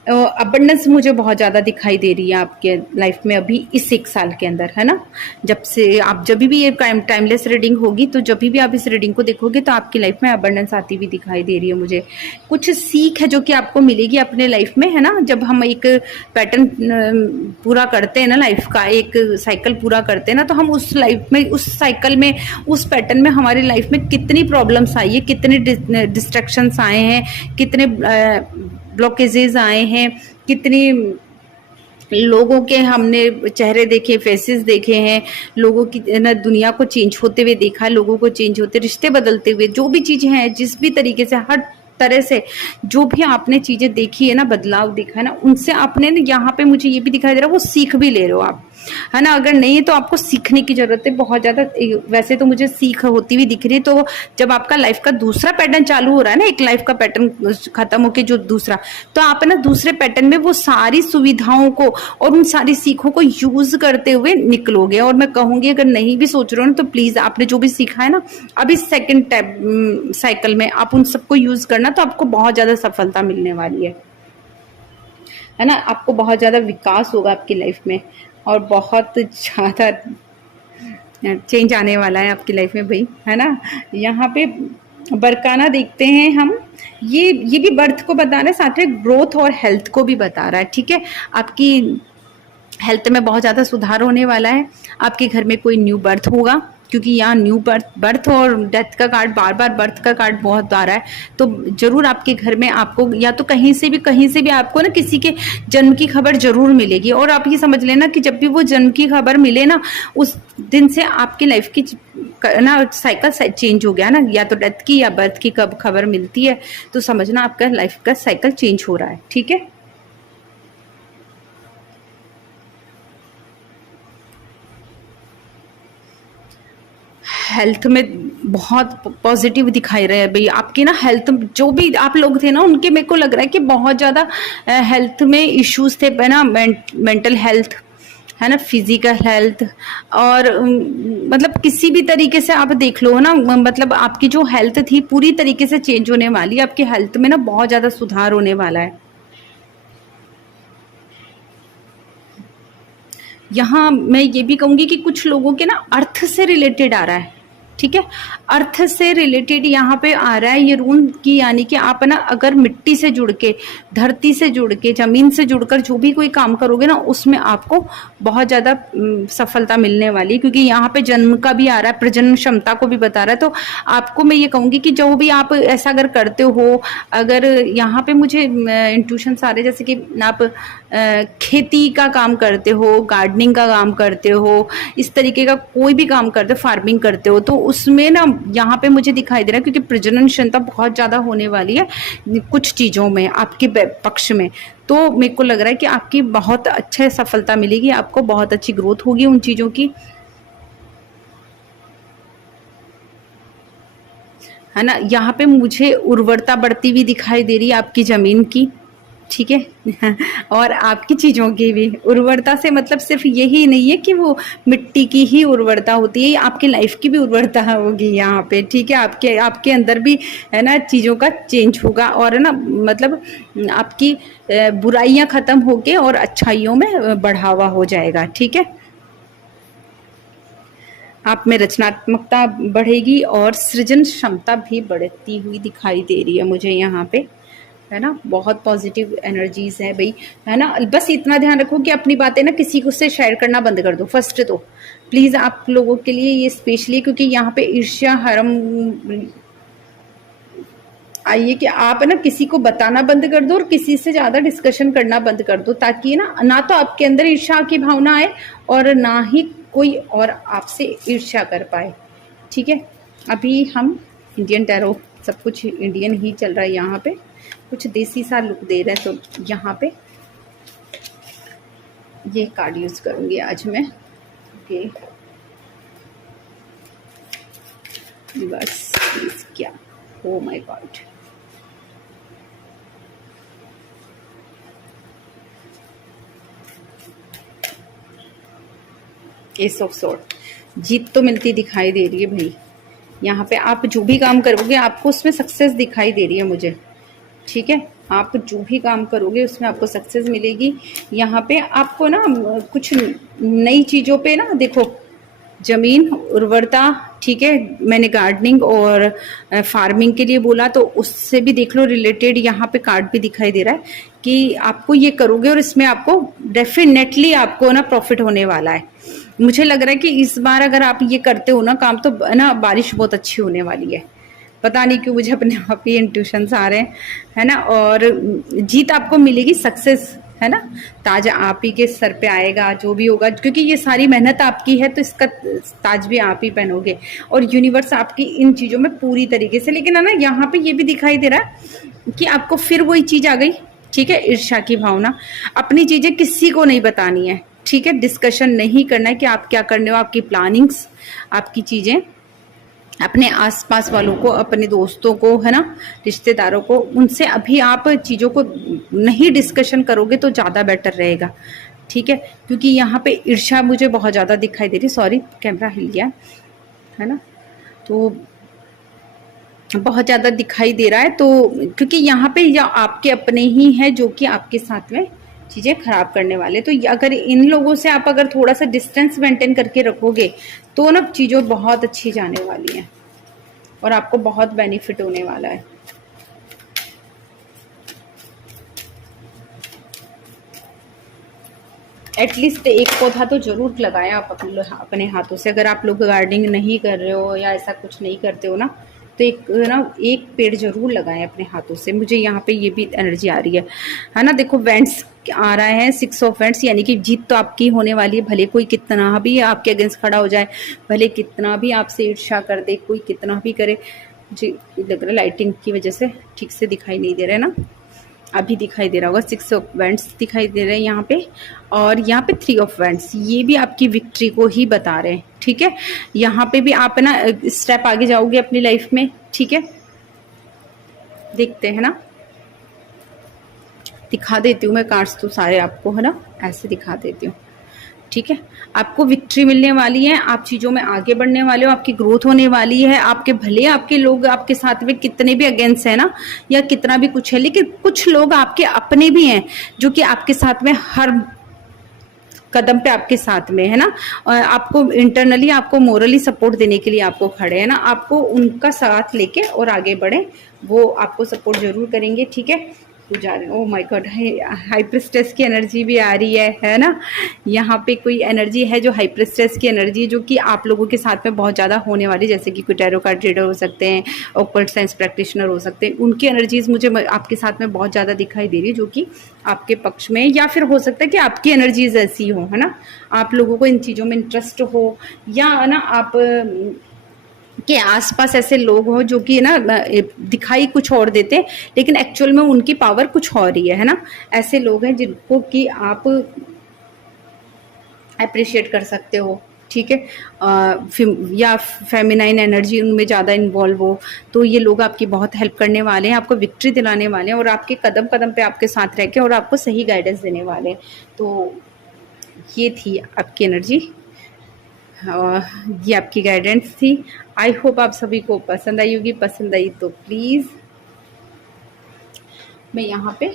अबंडेंस मुझे बहुत ज़्यादा दिखाई दे रही है आपके लाइफ में अभी इस 1 साल के अंदर, है ना? जब से आप, जब भी ये टाइमलेस रीडिंग होगी, तो जब भी आप इस रीडिंग को देखोगे तो आपकी लाइफ में अबंडेंस आती हुई दिखाई दे रही है मुझे। कुछ सीख है जो कि आपको मिलेगी अपने लाइफ में, है ना? जब हम एक पैटर्न पूरा करते हैं ना, लाइफ का एक साइकिल पूरा करते हैं ना, तो हम उस लाइफ में, उस साइकिल में, उस पैटर्न में हमारी लाइफ में कितनी प्रॉब्लम्स आई है, कितने डिस्ट्रैक्शंस आए हैं, कितने ब्लॉकेजेस आए हैं, कितनी लोगों के हमने चेहरे देखे, फेसेस देखे हैं, लोगों की ना दुनिया को चेंज होते हुए देखा है, लोगों को चेंज होते, रिश्ते बदलते हुए, जो भी चीज़ें हैं, जिस भी तरीके से, हर तरह से जो भी आपने चीज़ें देखी है ना, बदलाव देखा है ना, उनसे आपने यहाँ पे मुझे ये भी दिखाई दे रहा है वो सीख भी ले रहे हो आप, है ना। अगर नहीं है तो आपको सीखने की जरूरत है बहुत ज्यादा। वैसे तो मुझे सीख होती हुई दिख रही है। तो जब आपका लाइफ का दूसरा पैटर्न चालू हो रहा है ना, एक लाइफ का पैटर्न खत्म होके जो दूसरा, तो आप है ना दूसरे पैटर्न में वो सारी सुविधाओं को और उन सारी सीखों को यूज करते हुए निकलोगे। और मैं कहूंगी अगर नहीं भी सोच रहे हो ना, तो प्लीज आपने जो भी सीखा है ना अभी सेकंड टैब साइकिल में, आप उन सबको यूज करना, तो आपको बहुत ज्यादा सफलता मिलने वाली है ना। आपको बहुत ज्यादा विकास होगा आपकी लाइफ में और बहुत ज्यादा चेंज आने वाला है आपकी लाइफ में भाई, है ना। यहाँ पे बरकाना देखते हैं हम, ये भी बर्थ को बता रहा है, साथ में ग्रोथ और हेल्थ को भी बता रहा है। ठीक है, आपकी हेल्थ में बहुत ज़्यादा सुधार होने वाला है। आपके घर में कोई न्यू बर्थ होगा, क्योंकि यहाँ न्यू बर्थ और डेथ का कार्ड, बार बार बर्थ का कार्ड बहुत आ रहा है। तो जरूर आपके घर में आपको या तो कहीं से भी आपको ना किसी के जन्म की खबर जरूर मिलेगी। और आप ये समझ लेना कि जब भी वो जन्म की खबर मिले ना, उस दिन से आपकी लाइफ की ना साइकिल चेंज हो गया ना। या तो डेथ की या बर्थ की कब खबर मिलती है तो समझना आपका लाइफ का साइकिल चेंज हो रहा है। ठीक है, हेल्थ में बहुत पॉजिटिव दिखाई रहे हैं भाई। आपकी ना हेल्थ, जो भी आप लोग थे ना उनके, मेरे को लग रहा है कि बहुत ज़्यादा हेल्थ में इश्यूज थे ना, मेंटल हेल्थ है ना, फिजिकल हेल्थ, और मतलब किसी भी तरीके से आप देख लो ना, मतलब आपकी जो हेल्थ थी पूरी तरीके से चेंज होने वाली है। आपकी हेल्थ में ना बहुत ज़्यादा सुधार होने वाला है। यहाँ मैं ये भी कहूंगी कि कुछ लोगों के ना अर्थ से रिलेटेड आ रहा है। ठीक है, अर्थ से रिलेटेड यहाँ पे आ रहा है ये रूल की, यानी कि आप ना अगर मिट्टी से जुड़ के, धरती से जुड़ के, जमीन से जुड़कर जो भी कोई काम करोगे ना, उसमें आपको बहुत ज्यादा सफलता मिलने वाली है। क्योंकि यहाँ पे जन्म का भी आ रहा है, प्रजनन क्षमता को भी बता रहा है। तो आपको मैं ये कहूंगी कि जो भी आप ऐसा अगर करते हो, अगर यहाँ पे मुझे इंट्यूशंस आ रहे जैसे कि आप खेती का काम करते हो, गार्डनिंग का काम करते हो, इस तरीके का कोई भी काम करते हो, फार्मिंग करते हो, तो उसमें ना यहाँ पे मुझे दिखाई दे रहा है, क्योंकि प्रजनन क्षमता बहुत ज्यादा होने वाली है कुछ चीजों में आपके पक्ष में। तो मेरे को लग रहा है कि आपकी बहुत अच्छे सफलता मिलेगी, आपको बहुत अच्छी ग्रोथ होगी उन चीजों की, है ना। यहाँ पे मुझे उर्वरता बढ़ती हुई दिखाई दे रही है आपकी जमीन की। ठीक है और आपकी चीजों की भी उर्वरता से मतलब सिर्फ यही नहीं है कि वो मिट्टी की ही उर्वरता होती है, आपकी लाइफ की भी उर्वरता होगी यहाँ पे। ठीक है, आपके आपके अंदर भी है ना चीजों का चेंज होगा, और है ना मतलब आपकी बुराइयां खत्म होके और अच्छाइयों में बढ़ावा हो जाएगा। ठीक है, आप में रचनात्मकता बढ़ेगी और सृजन क्षमता भी बढ़ती हुई दिखाई दे रही है मुझे यहाँ पे, है ना। बहुत पॉजिटिव एनर्जीज है भाई, है ना। बस इतना ध्यान रखो कि अपनी बातें ना किसी को से शेयर करना बंद कर दो फर्स्ट तो, प्लीज आप लोगों के लिए ये स्पेशली, क्योंकि यहाँ पे ईर्ष्या हरम आइए कि आप ना किसी को बताना बंद कर दो और किसी से ज्यादा डिस्कशन करना बंद कर दो, ताकि ना तो आपके अंदर ईर्ष्या की भावना आए और ना ही कोई और आपसे ईर्ष्या कर पाए। ठीक है, अभी हम इंडियन टैरो, सब कुछ इंडियन ही चल रहा है यहाँ पे, कुछ देसी सा लुक दे रहे हैं। तो यहाँ पे ये कार्ड यूज करूंगी आज मैं। ओके, बस क्या, oh my god, ace of swords, जीत तो मिलती दिखाई दे रही है भाई। यहाँ पे आप जो भी काम करोगे आपको उसमें सक्सेस दिखाई दे रही है मुझे। ठीक है, आप जो भी काम करोगे उसमें आपको सक्सेस मिलेगी। यहाँ पे आपको ना कुछ नई चीजों पे ना देखो, जमीन उर्वरता, ठीक है, मैंने गार्डनिंग और फार्मिंग के लिए बोला, तो उससे भी देख लो रिलेटेड यहाँ पे कार्ड भी दिखाई दे रहा है कि आपको ये करोगे और इसमें आपको डेफिनेटली आपको ना प्रॉफिट होने वाला है। मुझे लग रहा है कि इस बार अगर आप ये करते हो ना काम, तो ना बारिश बहुत अच्छी होने वाली है। पता नहीं क्यों मुझे अपने आप ही इंट्यूशंस आ रहे हैं, है ना। और जीत आपको मिलेगी, सक्सेस, है ना, ताज आप ही के सर पे आएगा जो भी होगा, क्योंकि ये सारी मेहनत आपकी है, तो इसका ताज भी आप ही पहनोगे। और यूनिवर्स आपकी इन चीजों में पूरी तरीके से, लेकिन है ना यहाँ पे ये भी दिखाई दे रहा है कि आपको फिर वही चीज आ गई। ठीक है, ईर्ष्या की भावना, अपनी चीजें किसी को नहीं बतानी है। ठीक है, डिस्कशन नहीं करना है कि आप क्या करने हो, आपकी प्लानिंग्स, आपकी चीजें अपने आसपास वालों को, अपने दोस्तों को, है ना, रिश्तेदारों को, उनसे अभी आप चीजों को नहीं डिस्कशन करोगे तो ज्यादा बेटर रहेगा। ठीक है, क्योंकि यहाँ पे ईर्ष्या मुझे बहुत ज्यादा दिखाई दे रही, सॉरी कैमरा हिल गया, है ना, तो बहुत ज्यादा दिखाई दे रहा है। तो क्योंकि यहाँ पे या आपके अपने ही हैं जो कि आपके साथ में चीजें खराब करने वाले, तो अगर इन लोगों से आप अगर थोड़ा सा डिस्टेंस मेंटेन करके रखोगे तो ना चीजें बहुत अच्छी जाने वाली हैं और आपको बहुत बेनिफिट होने वाला है। एटलीस्ट एक पौधा तो जरूर लगाएं आप अपने हाथों से। अगर आप लोग गार्डनिंग नहीं कर रहे हो या ऐसा कुछ नहीं करते हो ना, तो एक पेड़ जरूर लगाएं अपने हाथों से। मुझे यहाँ पे ये भी एनर्जी आ रही है ना। देखो वेंट्स आ रहा है, 6 ऑफ वेंट्स, यानी कि जीत तो आपकी होने वाली है। भले कोई कितना भी आपके अगेंस्ट खड़ा हो जाए, भले कितना भी आपसे ईर्ष्या कर दे, कोई कितना भी करे। मुझे लग रहा है लाइटिंग की वजह से ठीक से दिखाई नहीं दे रहा है ना, अभी दिखाई दे रहा होगा। 6 ऑफ वेंट्स दिखाई दे रहे हैं यहाँ पे, और यहाँ पे 3 ऑफ वेंट्स, ये भी आपकी विक्ट्री को ही बता रहे हैं। ठीक है, यहाँ पे भी आप ना स्टेप आगे जाओगे अपनी लाइफ में। ठीक है, देखते हैं ना, दिखा देती हूँ मैं कार्ड्स तो सारे आपको, है ना, ऐसे दिखा देती हूँ। ठीक है, आपको विक्ट्री मिलने वाली है, आप चीजों में आगे बढ़ने वाले हो, आपकी ग्रोथ होने वाली है। आपके भले आपके लोग आपके साथ में कितने भी अगेंस्ट है ना, या कितना भी कुछ है, लेकिन कुछ लोग आपके अपने भी हैं जो कि आपके साथ में हर कदम पे आपके साथ में, है ना, और आपको इंटरनली, आपको मोरली सपोर्ट देने के लिए आपको खड़े हैं ना। आपको उनका साथ लेके और आगे बढ़े, वो आपको सपोर्ट जरूर करेंगे। ठीक है, ओह माय गॉड, हाइप्रिस्टेस की एनर्जी भी आ रही है ना। यहाँ पे कोई एनर्जी है जो हाइप्रिस्टेस की एनर्जी है, जो कि आप लोगों के साथ में बहुत ज़्यादा होने वाली, जैसे कि कोई टैरो कार्ड रीडर हो सकते हैं, ऑकल्ट साइंस प्रैक्टिशनर हो सकते हैं। उनकी एनर्जीज मुझे आपके साथ में बहुत ज़्यादा दिखाई दे रही है, जो कि आपके पक्ष में, या फिर हो सकता है कि आपकी एनर्जीज ऐसी हो, है ना, आप लोगों को इन चीज़ों में इंटरेस्ट हो, या ना आप के आसपास ऐसे लोग हो जो कि ना दिखाई कुछ और देते हैं, लेकिन एक्चुअल में उनकी पावर कुछ और ही है ना। ऐसे लोग हैं जिनको कि आप अप्रिशिएट कर सकते हो। ठीक है, या फेमिनाइन एनर्जी उनमें ज़्यादा इन्वॉल्व हो, तो ये लोग आपकी बहुत हेल्प करने वाले हैं, आपको विक्ट्री दिलाने वाले हैं, और आपके कदम कदम पे आपके साथ रह के और आपको सही गाइडेंस देने वाले हैं। तो ये थी आपकी एनर्जी, ये आपकी गाइडेंस थी। आई होप आप सभी को पसंद आई होगी। पसंद आई तो प्लीज़, मैं यहाँ पे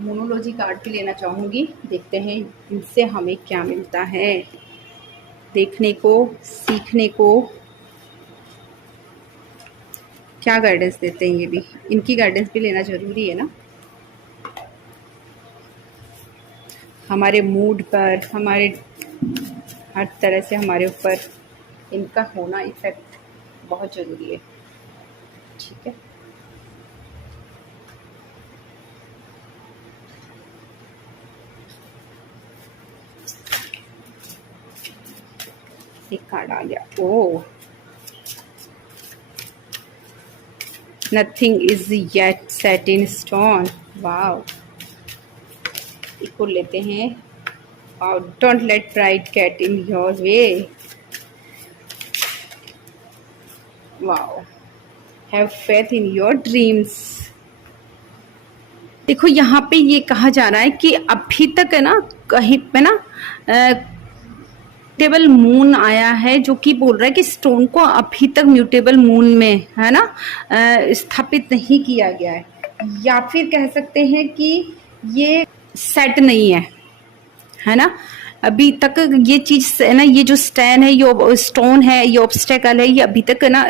मोनोलॉजी कार्ड भी लेना चाहूँगी। देखते हैं इनसे हमें क्या मिलता है, देखने को, सीखने को, क्या गाइडेंस देते हैं ये भी। इनकी गाइडेंस भी लेना ज़रूरी है ना, हमारे मूड पर, हमारे हर तरह से हमारे ऊपर इनका होना इफेक्ट बहुत ज़रूरी है। ठीक है, एक कार्ड आ गया। Oh, nothing is yet set in stone. Wow, एक और लेते हैं। Wow, don't let pride get in your way. Wow, have faith in your dreams. देखो यहाँ पे ये कहा जा रहा है कि अभी तक है ना, कहीं पे ना म्यूटेबल मून आया है, जो कि बोल रहा है कि स्टोन को अभी तक म्यूटेबल मून में, है ना, स्थापित नहीं किया गया है, या फिर कह सकते हैं कि ये सेट नहीं है ना। अभी तक ये चीज है ना, ये जो स्टैन है, ये स्टोन है, ये ऑब्स्टेकल है, ये अभी तक ना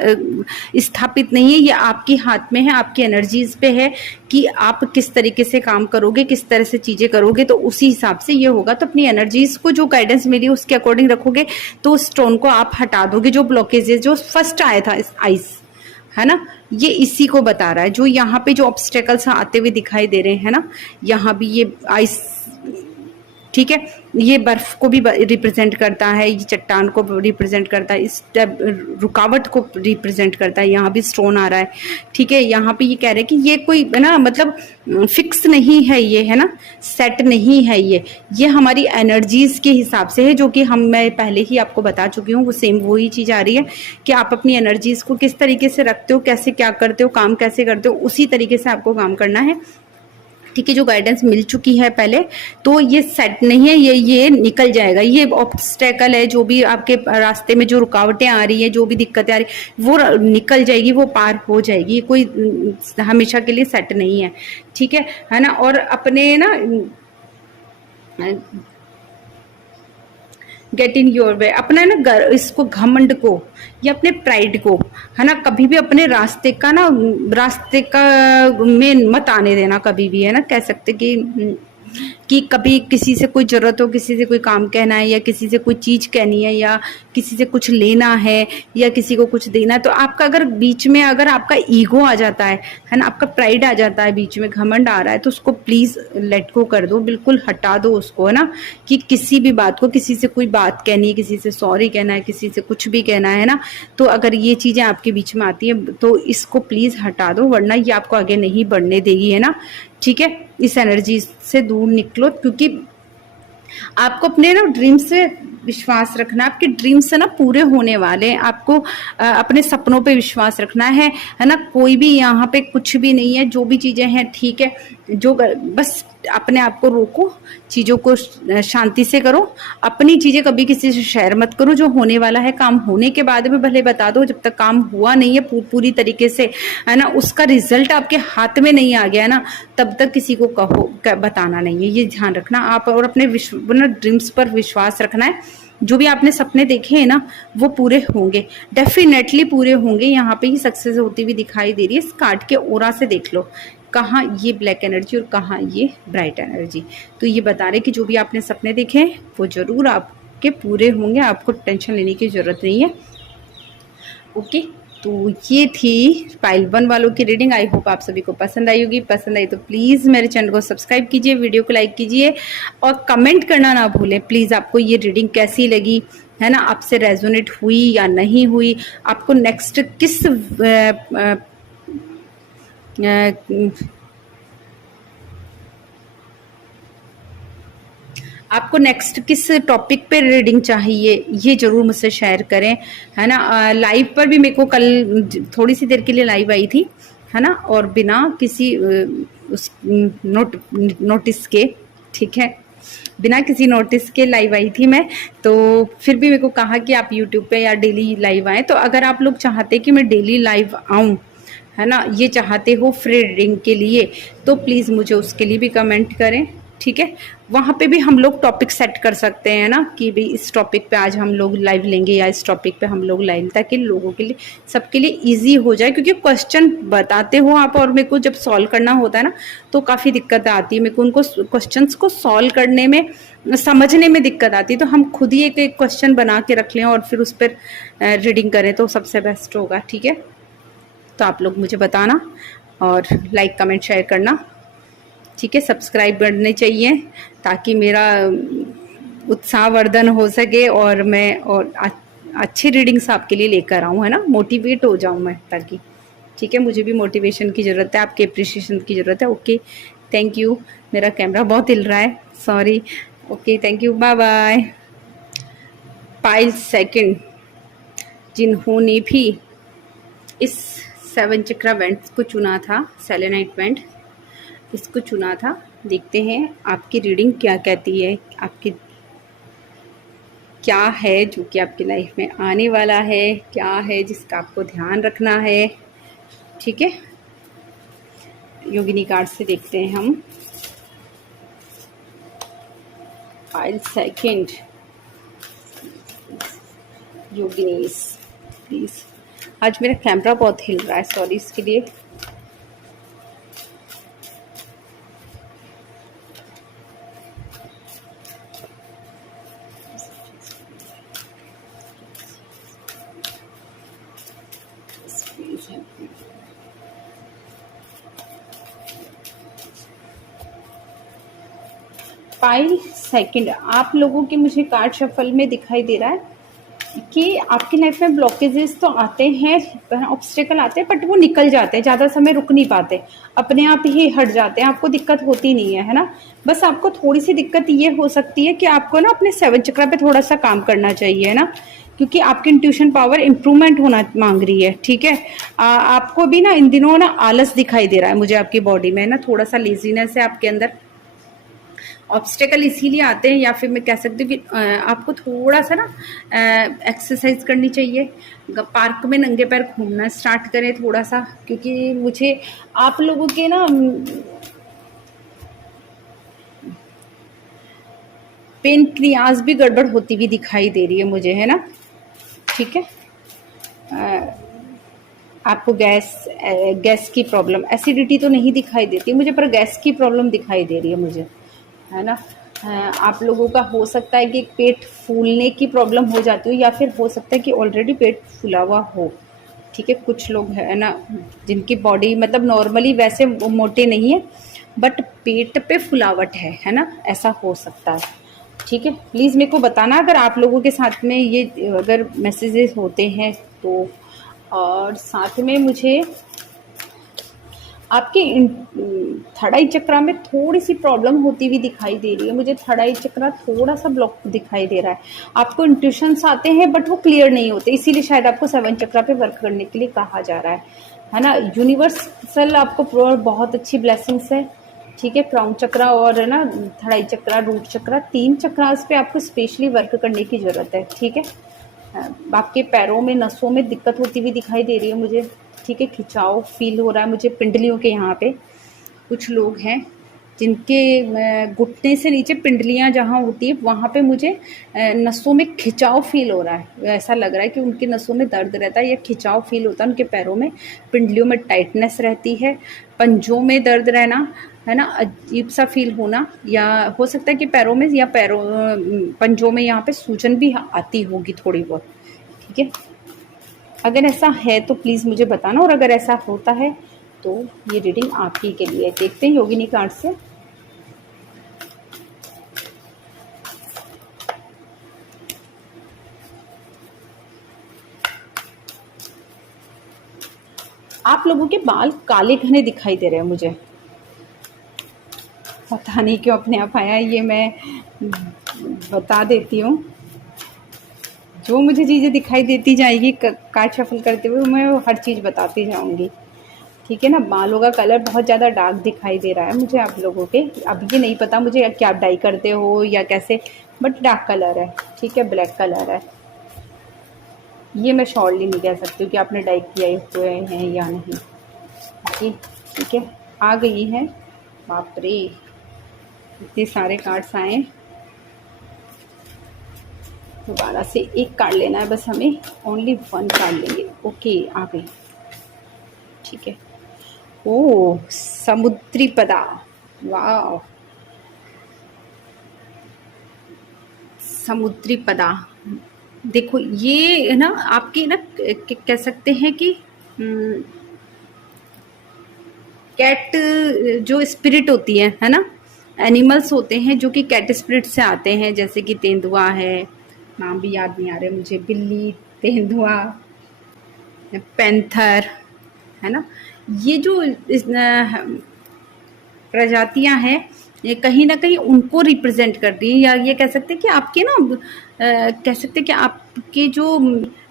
स्थापित नहीं है। ये आपके हाथ में है, आपकी एनर्जीज पे है कि आप किस तरीके से काम करोगे, किस तरह से चीजें करोगे, तो उसी हिसाब से ये होगा। तो अपनी एनर्जीज को जो गाइडेंस मिली उसके अकॉर्डिंग रखोगे तो स्टोन को आप हटा दोगे। जो ब्लॉकेजेस जो फर्स्ट आया था आइस, है ना, ये इसी को बता रहा है। जो यहाँ पे जो ऑब्स्टेकल्स आते हुए दिखाई दे रहे हैं ना, यहाँ भी ये आइस ठीक है। ये बर्फ को भी रिप्रेजेंट करता है, ये चट्टान को रिप्रेजेंट करता है, इस रुकावट को रिप्रेजेंट करता है। यहाँ भी स्टोन आ रहा है, ठीक है। यहाँ पे ये कह रहे हैं कि ये कोई है ना, मतलब फिक्स नहीं है ये, है ना, सेट नहीं है ये हमारी एनर्जीज के हिसाब से है, जो कि मैं पहले ही आपको बता चुकी हूँ। वो सेम वही चीज आ रही है कि आप अपनी एनर्जीज को किस तरीके से रखते हो, कैसे क्या करते हो, काम कैसे करते हो, उसी तरीके से आपको काम करना है, ठीक है। जो गाइडेंस मिल चुकी है पहले, तो ये सेट नहीं है, ये निकल जाएगा। ये ऑब्स्टेकल है, जो भी आपके रास्ते में जो रुकावटें आ रही है, जो भी दिक्कतें आ रही, वो निकल जाएगी, वो पार हो जाएगी। ये कोई हमेशा के लिए सेट नहीं है, ठीक है ना। और अपने ना गेट इन योर वे, अपना ना इसको घमंड को या अपने प्राइड को, है ना, कभी भी अपने रास्ते का ना, रास्ते का में मत आने देना कभी भी, है ना। कह सकते कि कभी किसी से कोई जरूरत हो, किसी से कोई काम कहना है, या किसी से कोई चीज कहनी है, या किसी से कुछ लेना है, या किसी को कुछ देना है, तो आपका अगर बीच में अगर आपका ईगो आ जाता है ना, आपका प्राइड आ जाता है बीच में, घमंड आ रहा है, तो उसको प्लीज लेट गो कर दो, बिल्कुल हटा दो उसको, है ना। कि किसी भी बात को, किसी से कोई बात कहनी है, किसी से सॉरी कहना है, किसी से कुछ भी कहना है ना, तो अगर ये चीजें आपके बीच में आती है तो इसको प्लीज हटा दो, वरना ये आपको आगे नहीं बढ़ने देगी, है ना, ठीक है। इस एनर्जी से दूर निकलो, क्योंकि आपको अपने ना ड्रीम से विश्वास रखना, आपके ड्रीम्स है ना पूरे होने वाले हैं। आपको अपने सपनों पे विश्वास रखना है ना। कोई भी यहाँ पे कुछ भी नहीं है, जो भी चीजें हैं ठीक है, जो बस अपने आप को रोको, चीजों को शांति से करो, अपनी चीजें कभी किसी से शेयर मत करो। जो होने वाला है, काम होने के बाद में भले बता दो, जब तक काम हुआ नहीं है पूरी तरीके से, है ना, उसका रिजल्ट आपके हाथ में नहीं आ गया ना, तब तक किसी को बताना नहीं है। ये ध्यान रखना आप, और अपने ड्रीम्स पर विश्वास रखना है। जो भी आपने सपने देखे हैं ना, वो पूरे होंगे, डेफिनेटली पूरे होंगे। यहाँ पे ही सक्सेस होती हुई दिखाई दे रही है। इस कार्ड के ओरा से देख लो, कहाँ ये ब्लैक एनर्जी और कहाँ ये ब्राइट एनर्जी। तो ये बता रहे कि जो भी आपने सपने देखे हैं वो जरूर आपके पूरे होंगे, आपको टेंशन लेने की जरूरत नहीं है। ओके, तो ये थी पाइल 1 वालों की रीडिंग। आई होप आप सभी को पसंद आई होगी। पसंद आई तो प्लीज़ मेरे चैनल को सब्सक्राइब कीजिए, वीडियो को लाइक कीजिए, और कमेंट करना ना भूलें प्लीज़। आपको ये रीडिंग कैसी लगी, है ना, आपसे रेजोनेट हुई या नहीं हुई, आपको नेक्स्ट किस आपको नेक्स्ट किस टॉपिक पे रीडिंग चाहिए, ये जरूर मुझसे शेयर करें, है ना। लाइव पर भी मेरे को कल थोड़ी सी देर के लिए लाइव आई थी, है ना, और बिना किसी उस नोटिस के, ठीक है, बिना किसी नोटिस के लाइव आई थी मैं। तो फिर भी मेरे को कहा कि आप यूट्यूब पे या डेली लाइव आएँ। तो अगर आप लोग चाहते कि मैं डेली लाइव आऊँ, है ना, ये चाहते हो फ्री रीडिंग के लिए, तो प्लीज़ मुझे उसके लिए भी कमेंट करें, ठीक है। वहाँ पे भी हम लोग टॉपिक सेट कर सकते हैं ना, कि भाई इस टॉपिक पे आज हम लोग लाइव लेंगे, या इस टॉपिक पे हम लोग लाइव, ताकि लोगों के लिए, सबके लिए इजी हो जाए। क्योंकि क्वेश्चन बताते हो आप, और मेरे को जब सॉल्व करना होता है ना, तो काफ़ी दिक्कत आती है मेरे को, उनको क्वेश्चंस को सॉल्व करने में, समझने में दिक्कत आती है। तो हम खुद ही एक एक क्वेश्चन बना के रख लें और फिर उस पर रीडिंग करें, तो सबसे बेस्ट होगा, ठीक है। तो आप लोग मुझे बताना, और लाइक कमेंट शेयर करना, ठीक है। सब्सक्राइब करने चाहिए, ताकि मेरा उत्साहवर्धन हो सके, और मैं और अच्छी रीडिंग्स आपके लिए लेकर आऊँ, है ना, मोटिवेट हो जाऊँ मैं, ताकि, ठीक है। मुझे भी मोटिवेशन की ज़रूरत है, आपके अप्रिशिएशन की ज़रूरत है। Okay, thank you. मेरा कैमरा बहुत हिल रहा है, sorry. Okay, thank you, bye bye. पाइल सेकंड, जिन्होंने भी इस 7 चक्रा बैंड को चुना था, सेलेनाइट बैंड, इसको चुना था, देखते हैं आपकी रीडिंग क्या कहती है, आपकी क्या है जो कि आपकी लाइफ में आने वाला है, क्या है जिसका आपको ध्यान रखना है, ठीक है। योगिनी कार्ड से देखते हैं हम। Pile second, Yogini, please. आज मेरा कैमरा बहुत हिल रहा है, सॉरी इसके लिए। पाई सेकंड, आप लोगों के मुझे कार्ड शफल में दिखाई दे रहा है कि आपकी लाइफ में ब्लॉकेजेस तो आते हैं, ऑब्स्टेकल आते हैं, बट वो निकल जाते हैं, ज़्यादा समय रुक नहीं पाते, अपने आप ही हट जाते हैं, आपको दिक्कत होती नहीं है ना। बस आपको थोड़ी सी दिक्कत ये हो सकती है कि आपको ना अपने 7 चक्र पे थोड़ा सा काम करना चाहिए, है ना, क्योंकि आपकी इंट्यूशन पावर इंप्रूवमेंट होना मांग रही है, ठीक है। आपको भी ना इन दिनों ना आलस दिखाई दे रहा है मुझे, आपकी बॉडी में ना थोड़ा सा लेजीनेस है आपके अंदर। ऑब्स्टेकल इसीलिए आते हैं, या फिर मैं कह सकती हूँ कि आपको थोड़ा सा ना एक्सरसाइज करनी चाहिए, पार्क में नंगे पैर घूमना स्टार्ट करें थोड़ा सा, क्योंकि मुझे आप लोगों के ना पेनक्रियाज भी गड़बड़ होती हुई दिखाई दे रही है मुझे, है ना, ठीक है। आपको गैस की प्रॉब्लम, एसिडिटी तो नहीं दिखाई देती मुझे, पर गैस की प्रॉब्लम दिखाई दे रही है मुझे, है ना। आप लोगों का हो सकता है कि पेट फूलने की प्रॉब्लम हो जाती हो, या फिर हो सकता है कि ऑलरेडी पेट फूला हुआ हो, ठीक है। कुछ लोग है ना जिनकी बॉडी मतलब नॉर्मली वैसे मोटे नहीं है, बट पेट पे फुलावट है ना, ऐसा हो सकता है, ठीक है। प्लीज़ मेरे को बताना अगर आप लोगों के साथ में ये अगर मैसेजेस होते हैं तो। और साथ में मुझे आपके थर्ड आई चक्रा में थोड़ी सी प्रॉब्लम होती हुई दिखाई दे रही है मुझे, थर्ड आई चक्रा थोड़ा सा ब्लॉक दिखाई दे रहा है। आपको इंट्यूशंस आते हैं बट वो क्लियर नहीं होते, इसीलिए शायद आपको 7 चक्रा पे वर्क करने के लिए कहा जा रहा है ना। यूनिवर्सल आपको बहुत अच्छी ब्लेसिंग्स है, ठीक है। क्राउन चक्रा और है ना थर्ड आई चक्रा, रूट चक्रा, 3 चक्रास पे आपको स्पेशली वर्क करने की ज़रूरत है, ठीक है। आपके पैरों में नसों में दिक्कत होती हुई दिखाई दे रही है मुझे, ठीक है। खिंचाव फील हो रहा है मुझे पिंडलियों के यहाँ पे। कुछ लोग हैं जिनके घुटने से नीचे पिंडलियाँ जहाँ होती है वहाँ पे मुझे नसों में खिंचाव फील हो रहा है, ऐसा लग रहा है कि उनकी नसों में दर्द रहता है या खिंचाव फील होता है उनके पैरों में, पिंडलियों में टाइटनेस रहती है, पंजों में दर्द रहना, है ना, अजीब सा फील होना, या हो सकता है कि पैरों में या पंजों में यहाँ पे सूजन भी आती होगी थोड़ी बहुत, ठीक है। अगर ऐसा है तो प्लीज़ मुझे बताना, और अगर ऐसा होता है तो ये रीडिंग आप ही के लिए। देखते हैं योगिनी कार्ड से। आप लोगों के बाल काले घने दिखाई दे रहे हैं मुझे, पता नहीं क्यों अपने आप आया, ये मैं बता देती हूँ। जो मुझे चीज़ें दिखाई देती जाएगी कार्ड शफल करते हुए मैं हर चीज़ बताती जाऊंगी, ठीक है ना। बालों का कलर बहुत ज़्यादा डार्क दिखाई दे रहा है मुझे आप लोगों के। अब ये नहीं पता मुझे क्या आप डाई करते हो या कैसे, बट डार्क कलर है, ठीक है, ब्लैक कलर है। ये मैं श्योरली नहीं कह सकती हूँ कि आपने डाई किए हुए हैं या नहीं, ठीक है। आ गई है, बाप रे इतने सारे कार्ड्स आए, दोबारा से एक कार्ड लेना है बस हमें, ओनली 1 कार्ड लेंगे। ओके आ गई, ठीक है। ओ समुद्री पदा, वाह, समुद्री पदा। देखो ये है ना आपकी ना कह सकते हैं कि कैट जो स्पिरिट होती है ना, एनिमल्स होते हैं जो कि कैट स्पिरिट से आते हैं, जैसे कि तेंदुआ है, नाम भी याद नहीं आ रहे मुझे, बिल्ली, तेंदुआ, पैंथर, है ना। ये जो प्रजातियां हैं ये कहीं ना कहीं उनको रिप्रेजेंट करती है, या ये कह सकते हैं कि आपके ना कह सकते हैं कि आपके जो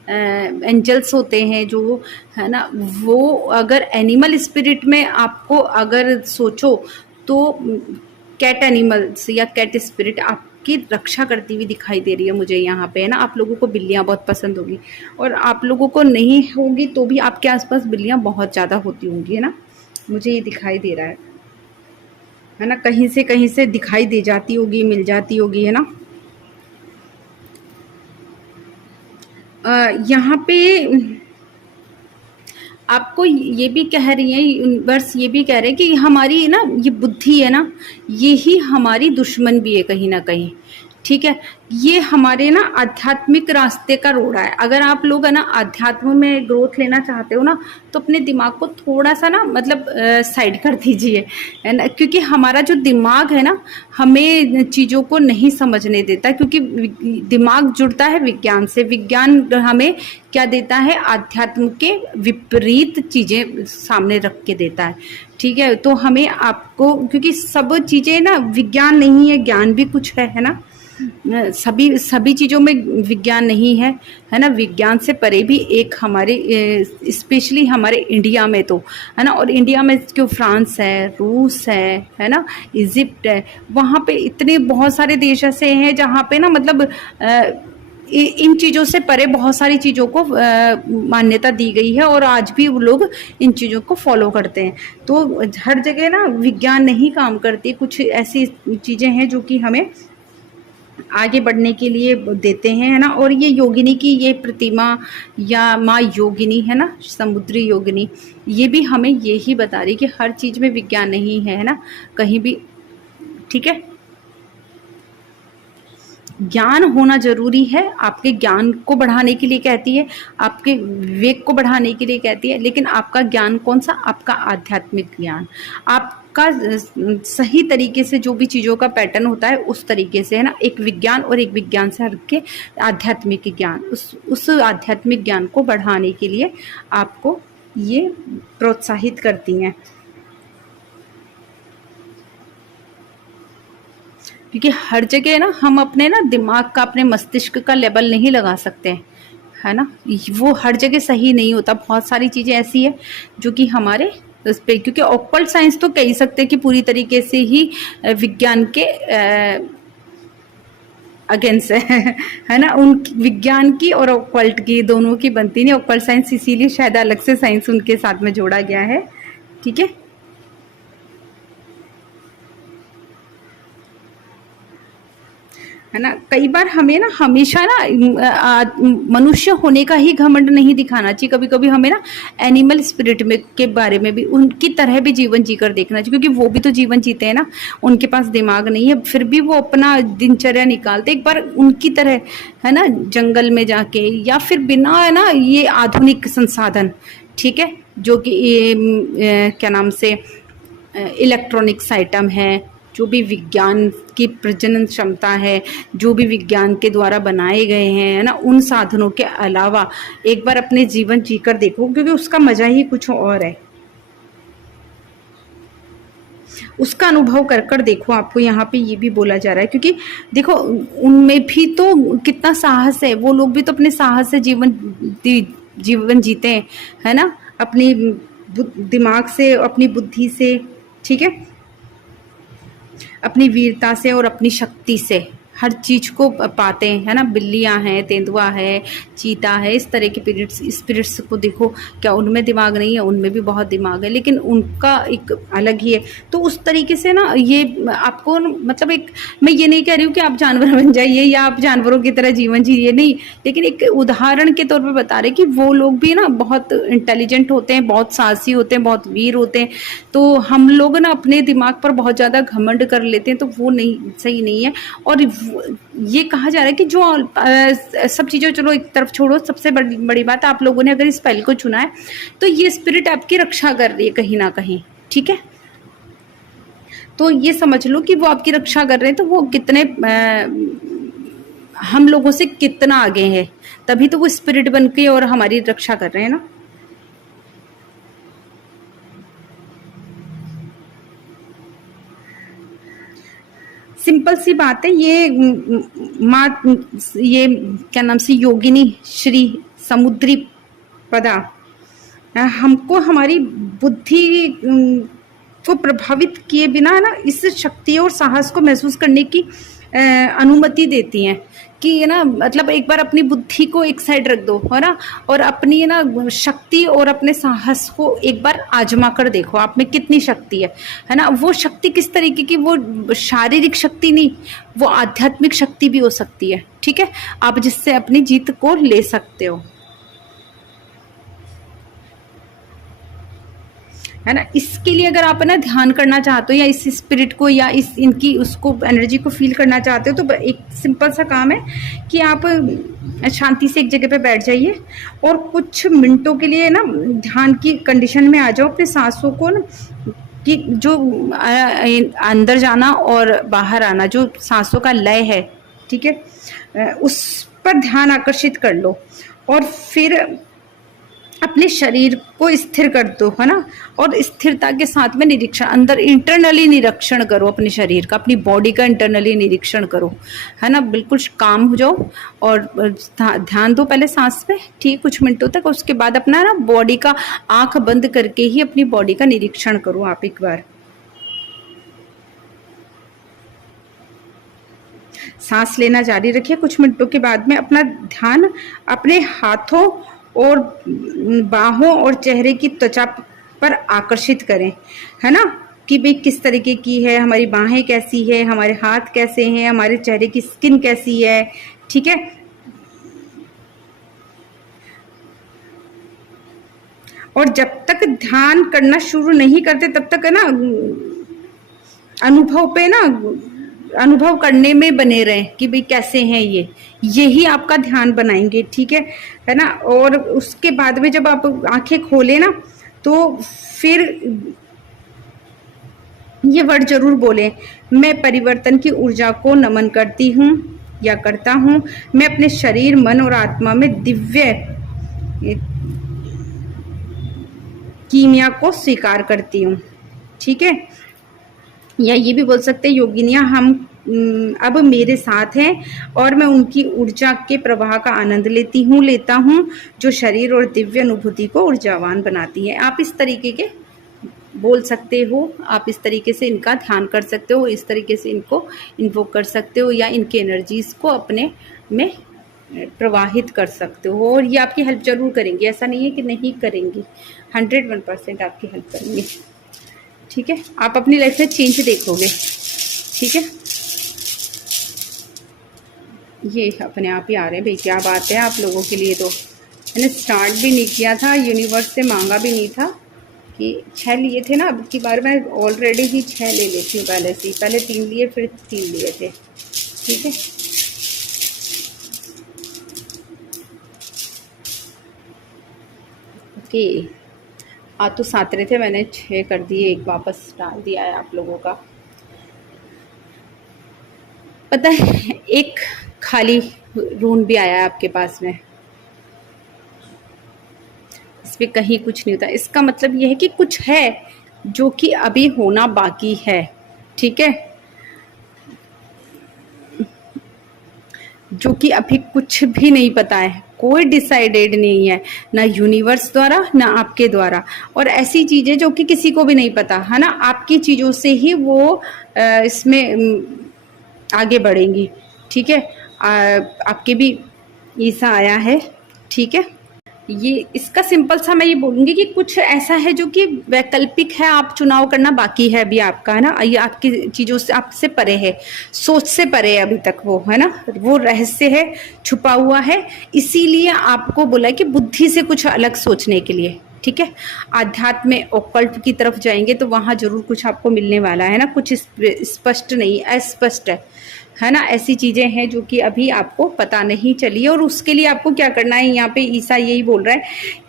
एंजल्स होते हैं जो है ना, वो अगर एनिमल स्पिरिट में आपको अगर सोचो तो कैट एनिमल्स या कैट स्पिरिट आपकी रक्षा करती हुई दिखाई दे रही है मुझे यहाँ पे, है ना। आप लोगों को बिल्लियाँ बहुत पसंद होगी, और आप लोगों को नहीं होगी तो भी आपके आसपास बिल्लियाँ बहुत ज़्यादा होती होंगी, है ना, मुझे ये दिखाई दे रहा है ना। कहीं से दिखाई दे जाती होगी, मिल जाती होगी, है ना। यहाँ पे आपको ये भी कह रही है यूनिवर्स, ये भी कह रहे हैं कि हमारी ना ये बुद्धि है ना, ये ही हमारी दुश्मन भी है कहीं ना कहीं, ठीक है। ये हमारे ना आध्यात्मिक रास्ते का रोड़ा है। अगर आप लोग है ना अध्यात्म में ग्रोथ लेना चाहते हो ना, तो अपने दिमाग को थोड़ा सा ना मतलब साइड कर दीजिए, है ना, क्योंकि हमारा जो दिमाग है ना हमें चीज़ों को नहीं समझने देता, क्योंकि दिमाग जुड़ता है विज्ञान से। विज्ञान हमें क्या देता है, आध्यात्म के विपरीत चीज़ें सामने रख के देता है। ठीक है, तो हमें आपको, क्योंकि सब चीज़ें ना विज्ञान नहीं है, ज्ञान भी कुछ है ना। सभी सभी चीज़ों में विज्ञान नहीं है ना। विज्ञान से परे भी एक हमारे स्पेशली हमारे इंडिया में तो है ना, और इंडिया में क्यों, फ्रांस है, रूस है ना, इजिप्ट है, वहाँ पे इतने बहुत सारे देश ऐसे हैं जहाँ पे ना मतलब इन चीज़ों से परे बहुत सारी चीज़ों को मान्यता दी गई है, और आज भी वो लोग इन चीज़ों को फॉलो करते हैं। तो हर जगह ना विज्ञान नहीं काम करती, कुछ ऐसी चीज़ें हैं जो कि हमें आगे बढ़ने के लिए देते हैं, है ना। और ये योगिनी की ये प्रतिमा या माँ योगिनी है ना, समुद्री योगिनी, ये भी हमें ये ही बता रही कि हर चीज़ में विज्ञान नहीं है ना, कहीं भी। ठीक है, ज्ञान होना जरूरी है, आपके ज्ञान को बढ़ाने के लिए कहती है, आपके विवेक को बढ़ाने के लिए कहती है, लेकिन आपका ज्ञान कौन सा, आपका आध्यात्मिक ज्ञान, आपका सही तरीके से जो भी चीज़ों का पैटर्न होता है उस तरीके से, है ना। एक विज्ञान और एक विज्ञान से हट के आध्यात्मिक ज्ञान, उस आध्यात्मिक ज्ञान को बढ़ाने के लिए आपको ये प्रोत्साहित करती हैं। क्योंकि हर जगह ना हम अपने ना दिमाग का, अपने मस्तिष्क का लेवल नहीं लगा सकते, है ना। वो हर जगह सही नहीं होता, बहुत सारी चीज़ें ऐसी है जो कि हमारे उस पे, क्योंकि ऑक्कल्ट साइंस तो कह सकते हैं कि पूरी तरीके से ही विज्ञान के अगेंस्ट है ना। उन विज्ञान की और ऑक्कल्ट की दोनों की बनती नहीं ऑक्कल्ट साइंस, इसीलिए शायद अलग से साइंस उनके साथ में जोड़ा गया है। ठीक है, है ना। कई बार हमें ना हमेशा ना मनुष्य होने का ही घमंड नहीं दिखाना चाहिए, कभी कभी हमें ना एनिमल स्पिरिट में के बारे में भी उनकी तरह भी जीवन जीकर देखना चाहिए, क्योंकि वो भी तो जीवन जीते हैं ना, उनके पास दिमाग नहीं है फिर भी वो अपना दिनचर्या निकालते, एक बार उनकी तरह, है ना, जंगल में जाके, या फिर बिना, है ना, ये आधुनिक संसाधन, ठीक है, जो कि ये क्या नाम से इलेक्ट्रॉनिक्स आइटम है, जो भी विज्ञान की प्रजनन क्षमता है, जो भी विज्ञान के द्वारा बनाए गए हैं, है ना, उन साधनों के अलावा एक बार अपने जीवन जीकर देखो, क्योंकि उसका मजा ही कुछ और है। उसका अनुभव कर कर देखो, आपको यहाँ पे ये भी बोला जा रहा है, क्योंकि देखो उनमें भी तो कितना साहस है, वो लोग भी तो अपने साहस से जीवन जीते हैं, है ना, अपनी दिमाग से, अपनी बुद्धि से, ठीक है, अपनी वीरता से और अपनी शक्ति से हर चीज़ को पाते हैं, है ना। बिल्लियां हैं, तेंदुआ है, चीता है, इस तरह के स्पिरिट्स को देखो, क्या उनमें दिमाग नहीं है, उनमें भी बहुत दिमाग है, लेकिन उनका एक अलग ही है। तो उस तरीके से ना ये आपको मतलब एक, मैं ये नहीं कह रही हूँ कि आप जानवर बन जाइए या आप जानवरों की तरह जीवन जिए, नहीं, लेकिन एक उदाहरण के तौर पर बता रहे कि वो लोग भी ना बहुत इंटेलिजेंट होते हैं, बहुत साहसी होते हैं, बहुत वीर होते हैं। तो हम लोग ना अपने दिमाग पर बहुत ज़्यादा घमंड कर लेते हैं, तो वो नहीं, सही नहीं है। और ये कहा जा रहा है कि जो सब चीज़ें चलो एक तरफ छोड़ो, सबसे बड़ी बात, आप लोगों ने अगर इस पहल को चुना है तो ये स्पिरिट आपकी रक्षा कर रही है कहीं ना कहीं, ठीक है। तो ये समझ लो कि वो आपकी रक्षा कर रहे हैं, तो वो कितने हम लोगों से कितना आगे है, तभी तो वो स्पिरिट बन के और हमारी रक्षा कर रहे हैं ना। सिंपल सी बात है, ये माँ, ये क्या नाम से योगिनी श्री समुद्री पदा हमको हमारी बुद्धि को प्रभावित किए बिना, है ना, इस शक्ति और साहस को महसूस करने की अनुमति देती हैं कि, है ना, मतलब एक बार अपनी बुद्धि को एक साइड रख दो, है ना, और अपनी, है ना, शक्ति और अपने साहस को एक बार आजमा कर देखो, आप में कितनी शक्ति है ना। वो शक्ति किस तरीके की, वो शारीरिक शक्ति नहीं, वो आध्यात्मिक शक्ति भी हो सकती है, ठीक है, आप जिससे अपनी जीत को ले सकते हो। है ना। इसके लिए अगर आप है ना ध्यान करना चाहते हो या इस स्पिरिट को या इस इनकी उसको एनर्जी को फील करना चाहते हो, तो एक सिंपल सा काम है कि आप शांति से एक जगह पे बैठ जाइए और कुछ मिनटों के लिए ना ध्यान की कंडीशन में आ जाओ। अपने सांसों को ना कि जो अंदर जाना और बाहर आना, जो सांसों का लय है, ठीक है, उस पर ध्यान आकर्षित कर लो और फिर अपने शरीर को स्थिर कर दो, है ना। और स्थिरता के साथ में निरीक्षण, अंदर इंटरनली निरीक्षण करो अपने शरीर का, अपनी बॉडी का इंटरनली निरीक्षण करो, है ना। बिल्कुल काम हो जाओ और ध्यान दो पहले सांस पे, ठीक, कुछ मिनटों तक। उसके बाद अपना ना बॉडी का आंख बंद करके ही अपनी बॉडी का निरीक्षण करो आप एक बार। सांस लेना जारी रखिए। कुछ मिनटों के बाद में अपना ध्यान अपने हाथों और बाहों और चेहरे की त्वचा पर आकर्षित करें, है ना, कि भाई किस तरीके की है हमारी बाहें, कैसी है हमारे हाथ, कैसे हैं हमारे चेहरे की स्किन, कैसी है, ठीक है। और जब तक ध्यान करना शुरू नहीं करते तब तक है ना अनुभव करने में बने रहें कि भाई कैसे हैं ये, यही आपका ध्यान बनाएंगे, ठीक है ना। और उसके बाद में जब आप आंखें खोले ना, तो फिर ये वर्ड जरूर बोले, मैं परिवर्तन की ऊर्जा को नमन करती हूँ या करता हूँ। मैं अपने शरीर, मन और आत्मा में दिव्य कीमिया को स्वीकार करती हूँ, ठीक है। या ये भी बोल सकते हैं, योगिनियाँ हम अब मेरे साथ हैं और मैं उनकी ऊर्जा के प्रवाह का आनंद लेता हूँ जो शरीर और दिव्य अनुभूति को ऊर्जावान बनाती है। आप इस तरीके के बोल सकते हो, आप इस तरीके से इनका ध्यान कर सकते हो, इस तरीके से इनको इन्वोक कर सकते हो या इनकी एनर्जीज को अपने में प्रवाहित कर सकते हो। और ये आपकी हेल्प जरूर करेंगे, ऐसा नहीं है कि नहीं करेंगी, 101% आपकी हेल्प करेंगे, ठीक है। आप अपनी लाइफ में चेंज देखोगे, ठीक है। ये अपने आप ही आ रहे हैं भाई, क्या बात है आप लोगों के लिए। तो मैंने स्टार्ट भी नहीं किया था, यूनिवर्स से मांगा भी नहीं था कि 6 लिए थे ना, अब की बार मैं ऑलरेडी ही 6 ले लेती हूँ पहले से, पहले 3 लिए फिर 3 लिए थे, ठीक है। ओके, आज तो 7 रहे थे, मैंने 6 कर दिए, एक वापस डाल दिया है आप लोगों का। पता है एक खाली रूम भी आया है आपके पास में, इस पे कहीं कुछ नहीं होता। इसका मतलब यह है कि कुछ है जो कि अभी होना बाकी है, ठीक है, जो कि अभी कुछ भी नहीं पता है, कोई डिसाइडेड नहीं है, ना यूनिवर्स द्वारा ना आपके द्वारा। और ऐसी चीजें जो कि किसी को भी नहीं पता, है ना, आपकी चीजों से ही वो इसमें आगे बढ़ेंगी, ठीक है। आपके भी ईसा आया है, ठीक है। ये इसका सिंपल सा मैं ये बोलूंगी कि कुछ ऐसा है जो कि वैकल्पिक है, आप चुनाव करना बाकी है अभी आपका, है ना। ये आपकी चीजों से, आपसे परे है, सोच से परे है अभी तक वो, है ना, वो रहस्य है, छुपा हुआ है। इसीलिए आपको बोला है कि बुद्धि से कुछ अलग सोचने के लिए, ठीक है। आध्यात्म में ओकल्ट की तरफ जाएंगे तो वहां जरूर कुछ आपको मिलने वाला है ना, कुछ स्पष्ट नहीं, अस्पष्ट है ना। ऐसी चीजें हैं जो कि अभी आपको पता नहीं चली है। और उसके लिए आपको क्या करना है, यहाँ पे ईसा यही बोल रहा है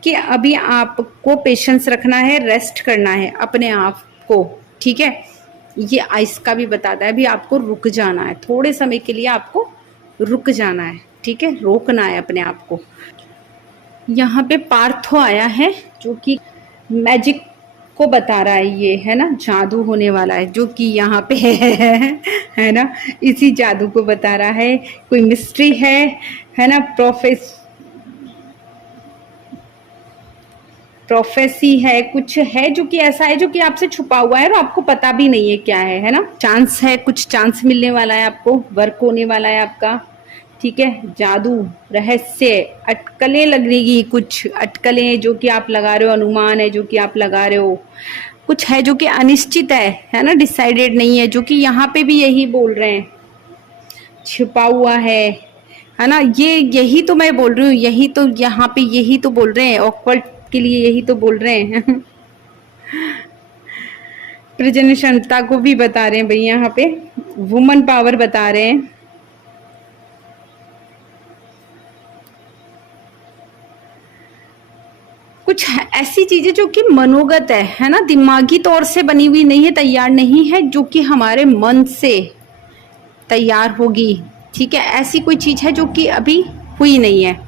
कि अभी आपको पेशेंस रखना है, रेस्ट करना है अपने आप को, ठीक है। ये आइस का भी बताता है, अभी आपको रुक जाना है, थोड़े समय के लिए आपको रुक जाना है, ठीक है, रोकना है अपने आप को। यहाँ पे पार्थो आया है जो कि मैजिक को बता रहा है, ये है ना, जादू होने वाला है जो कि यहाँ पे है ना, इसी जादू को बता रहा है। कोई मिस्ट्री है ना, प्रोफेसी है, कुछ है जो कि ऐसा है जो कि आपसे छुपा हुआ है और आपको पता भी नहीं है क्या है ना। चांस है, कुछ चांस मिलने वाला है आपको, वर्क होने वाला है आपका, ठीक है। जादू, रहस्य, अटकलें लगेगी, कुछ अटकलें जो कि आप लगा रहे हो, अनुमान है जो कि आप लगा रहे हो, कुछ है जो कि अनिश्चित है ना, डिसाइडेड नहीं है, जो कि यहाँ पे भी यही बोल रहे हैं, छिपा हुआ है ना। ये यही तो मैं बोल रही हूँ, यही तो यहाँ पे यही तो बोल रहे हैं, ऑकवर्ड के लिए यही तो बोल रहे हैं प्रजनन क्षमता को भी बता रहे हैं भाई, यहाँ पे वुमन पावर बता रहे हैं। कुछ ऐसी चीजें जो कि मनोगत है ना, दिमागी तौर से बनी हुई नहीं है, तैयार नहीं है, जो कि हमारे मन से तैयार होगी। ठीक है, ऐसी कोई चीज है जो कि अभी हुई नहीं है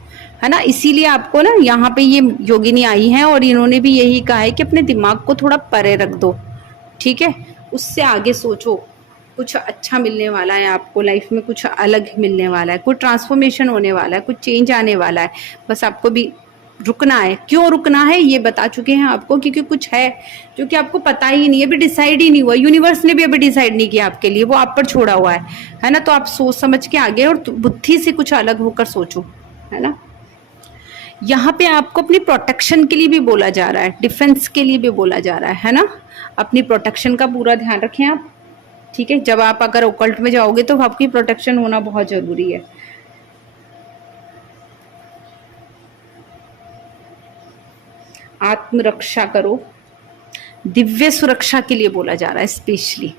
ना। इसीलिए आपको ना यहाँ पे ये योगिनी आई है और इन्होंने भी यही कहा है कि अपने दिमाग को थोड़ा परे रख दो। ठीक है, उससे आगे सोचो, कुछ अच्छा मिलने वाला है आपको लाइफ में, कुछ अलग मिलने वाला है, कुछ ट्रांसफॉर्मेशन होने वाला है, कुछ चेंज आने वाला है। बस आपको भी रुकना है। क्यों रुकना है ये बता चुके हैं आपको, क्योंकि कुछ है जो कि आपको पता ही नहीं है, अभी डिसाइड ही नहीं हुआ, यूनिवर्स ने भी अभी डिसाइड नहीं किया आपके लिए, वो आप पर छोड़ा हुआ है ना। तो आप सोच समझ के आगे और बुद्धि से कुछ अलग होकर सोचो, है ना। यहाँ पे आपको अपनी प्रोटेक्शन के लिए भी बोला जा रहा है, डिफेंस के लिए भी बोला जा रहा है ना। अपनी प्रोटेक्शन का पूरा ध्यान रखें आप। ठीक है, जब आप अगर ओकल्ट में जाओगे तो आपकी प्रोटेक्शन होना बहुत जरूरी है। आत्मरक्षा करो, दिव्य सुरक्षा के लिए बोला जा रहा है स्पेशली।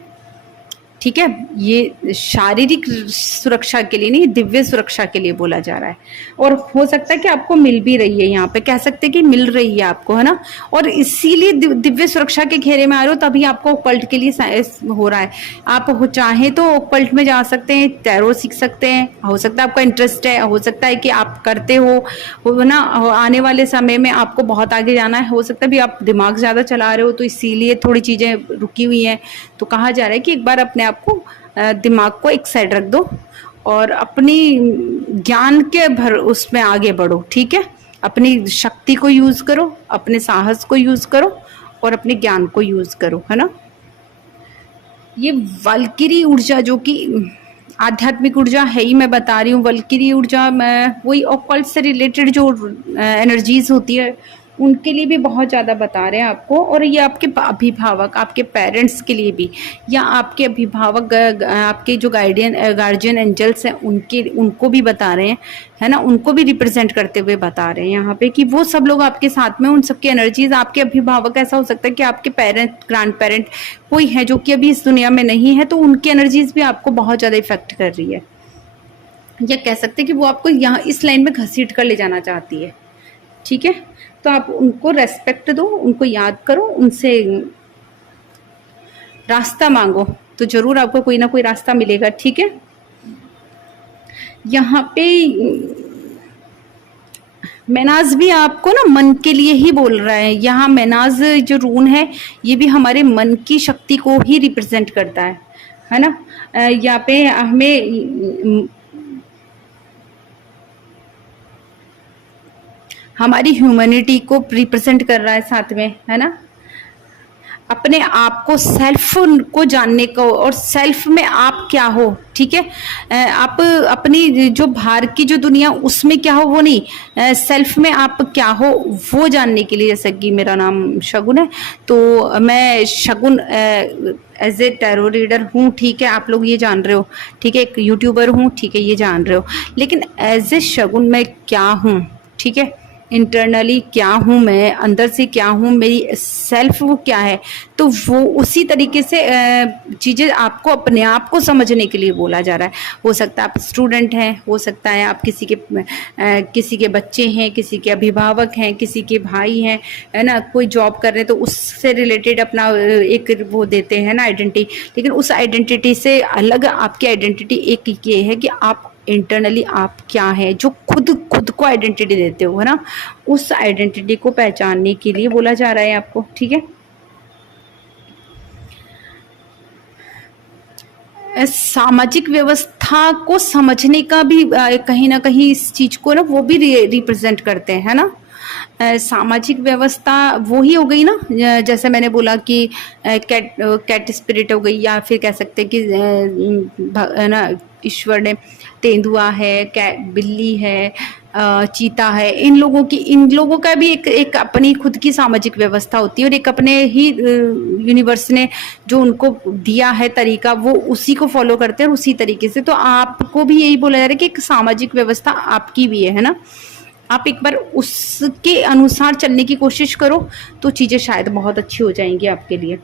ठीक है, ये शारीरिक सुरक्षा के लिए नहीं, दिव्य सुरक्षा के लिए बोला जा रहा है। और हो सकता है कि आपको मिल भी रही है, यहाँ पे कह सकते हैं कि मिल रही है आपको, है ना। और इसीलिए दिव्य सुरक्षा के घेरे में आ रहे हो, तभी आपको ओकल्ट के लिए हो रहा है। आप चाहे तो ओकल्ट में जा सकते हैं, टैरो सीख सकते हैं, हो सकता है आपका इंटरेस्ट है, हो सकता है कि आप करते हो ना। आने वाले समय में आपको बहुत आगे जाना है, हो सकता है भी आप दिमाग ज्यादा चला रहे हो तो इसीलिए थोड़ी चीजें रुकी हुई हैं। तो कहा जा रहा है कि एक बार अपने आपको दिमाग को एक साइड रख दो और अपनी ज्ञान के भर उसमें आगे बढ़ो। ठीक है, अपनी शक्ति को यूज करो, अपने साहस को यूज करो और अपने ज्ञान को यूज करो, है ना। ये वल्किरी ऊर्जा जो कि आध्यात्मिक ऊर्जा है ही, मैं बता रही हूँ। वल्किरी ऊर्जा में वही ऑकल्ट से रिलेटेड जो एनर्जीज होती है उनके लिए भी बहुत ज़्यादा बता रहे हैं आपको। और ये आपके अभिभावक, आपके पेरेंट्स के लिए भी, या आपके अभिभावक, आपके जो गार्जियन एंजल्स हैं उनको भी बता रहे हैं, है ना। उनको भी रिप्रेजेंट करते हुए बता रहे हैं यहाँ पे कि वो सब लोग आपके साथ में, उन सबकी एनर्जीज, आपके अभिभावक, ऐसा हो सकता है कि आपके पेरेंट, ग्रैंड पेरेंट कोई है जो कि अभी इस दुनिया में नहीं है, तो उनकी एनर्जीज भी आपको बहुत ज़्यादा इफेक्ट कर रही है। या कह सकते हैं कि वो आपको यहाँ इस लाइन में घसीट कर ले जाना चाहती है। ठीक है, तो आप उनको रेस्पेक्ट दो, उनको याद करो, उनसे रास्ता मांगो, तो जरूर आपको कोई ना कोई रास्ता मिलेगा। ठीक है, यहाँ पे मैनाज भी आपको ना मन के लिए ही बोल रहा है। यहाँ मैनाज जो रून है ये भी हमारे मन की शक्ति को ही रिप्रेजेंट करता है ना। यहाँ पे हमें हमारी ह्यूमैनिटी को रिप्रेजेंट कर रहा है साथ में, है ना। अपने आप को, सेल्फ को जानने को, और सेल्फ में आप क्या हो। ठीक है, आप अपनी जो बाहर की जो दुनिया उसमें क्या हो वो नहीं, सेल्फ में आप क्या हो वो जानने के लिए। जैसे कि मेरा नाम शगुन है, तो मैं शगुन एज ए टैरो रीडर हूँ। ठीक है, आप लोग ये जान रहे हो। ठीक है, एक यूट्यूबर हूँ, ठीक है, ये जान रहे हो। लेकिन एज ए शगुन मैं क्या हूँ, ठीक है, इंटरनली क्या हूँ मैं, अंदर से क्या हूँ, मेरी सेल्फ वो क्या है, तो वो उसी तरीके से चीज़ें आपको अपने आप को समझने के लिए बोला जा रहा है। हो सकता है आप स्टूडेंट हैं, हो सकता है आप किसी के बच्चे हैं, किसी के अभिभावक हैं, किसी के भाई हैं, है ना। कोई जॉब कर रहे हैं तो उससे रिलेटेड अपना एक वो देते हैं ना आइडेंटिटी, लेकिन उस आइडेंटिटी से अलग आपकी आइडेंटिटी एक ये है कि आप इंटरनली आप क्या है, जो खुद को आइडेंटिटी देते हो, है ना। उस आइडेंटिटी को पहचानने के लिए बोला जा रहा है आपको। ठीक है, सामाजिक व्यवस्था को समझने का भी कहीं ना कहीं इस चीज को ना वो भी रिप्रेजेंट करते हैं, है ना। सामाजिक व्यवस्था वो ही हो गई ना, जैसे मैंने बोला कि कैट स्पिरिट हो गई, या फिर कह सकते हैं कि है ना, ईश्वर ने तेंदुआ है, बिल्ली है, चीता है, इन लोगों का भी एक अपनी खुद की सामाजिक व्यवस्था होती है, और एक अपने ही यूनिवर्स ने जो उनको दिया है तरीका, वो उसी को फॉलो करते हैं और उसी तरीके से। तो आपको भी यही बोला जा रहा है कि एक सामाजिक व्यवस्था आपकी भी है ना। आप एक बार उसके अनुसार चलने की कोशिश करो तो चीज़ें शायद बहुत अच्छी हो जाएंगी आपके लिए,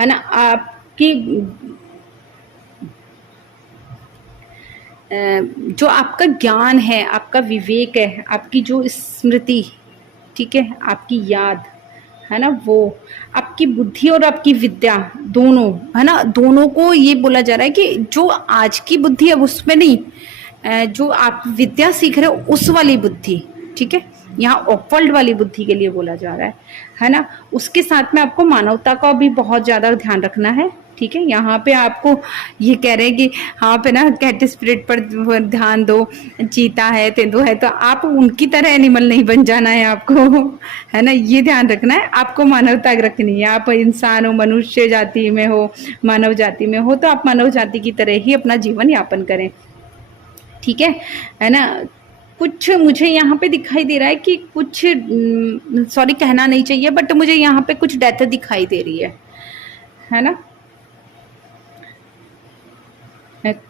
है ना। आपकी जो आपका ज्ञान है, आपका विवेक है, आपकी जो स्मृति, ठीक है, आपकी याद, है ना, वो आपकी बुद्धि और आपकी विद्या दोनों, है ना, दोनों को ये बोला जा रहा है कि जो आज की बुद्धि है उसमें नहीं, जो आप विद्या सीख रहे हो उस वाली बुद्धि, ठीक है, यहाँ ऑकवर्ड वाली बुद्धि के लिए बोला जा रहा है ना। उसके साथ में आपको मानवता का भी बहुत ज्यादा ध्यान रखना है, ठीक है। यहाँ पे आपको ये कह रहे हैं कि हाँ पे ना कैट स्पिरिट पर ध्यान दो, चीता है, तेंदुआ है, तो आप उनकी तरह एनिमल नहीं बन जाना है आपको, है ना, ये ध्यान रखना है। आपको मानवता रखनी है, आप इंसान हो, मनुष्य जाति में हो, मानव जाति में हो, तो आप मानव जाति की तरह ही अपना जीवन यापन करें, ठीक है ना। कुछ मुझे यहाँ पे दिखाई दे रहा है कि कुछ, सॉरी कहना नहीं चाहिए, बट मुझे यहाँ पे कुछ डेथ दिखाई दे रही है ना।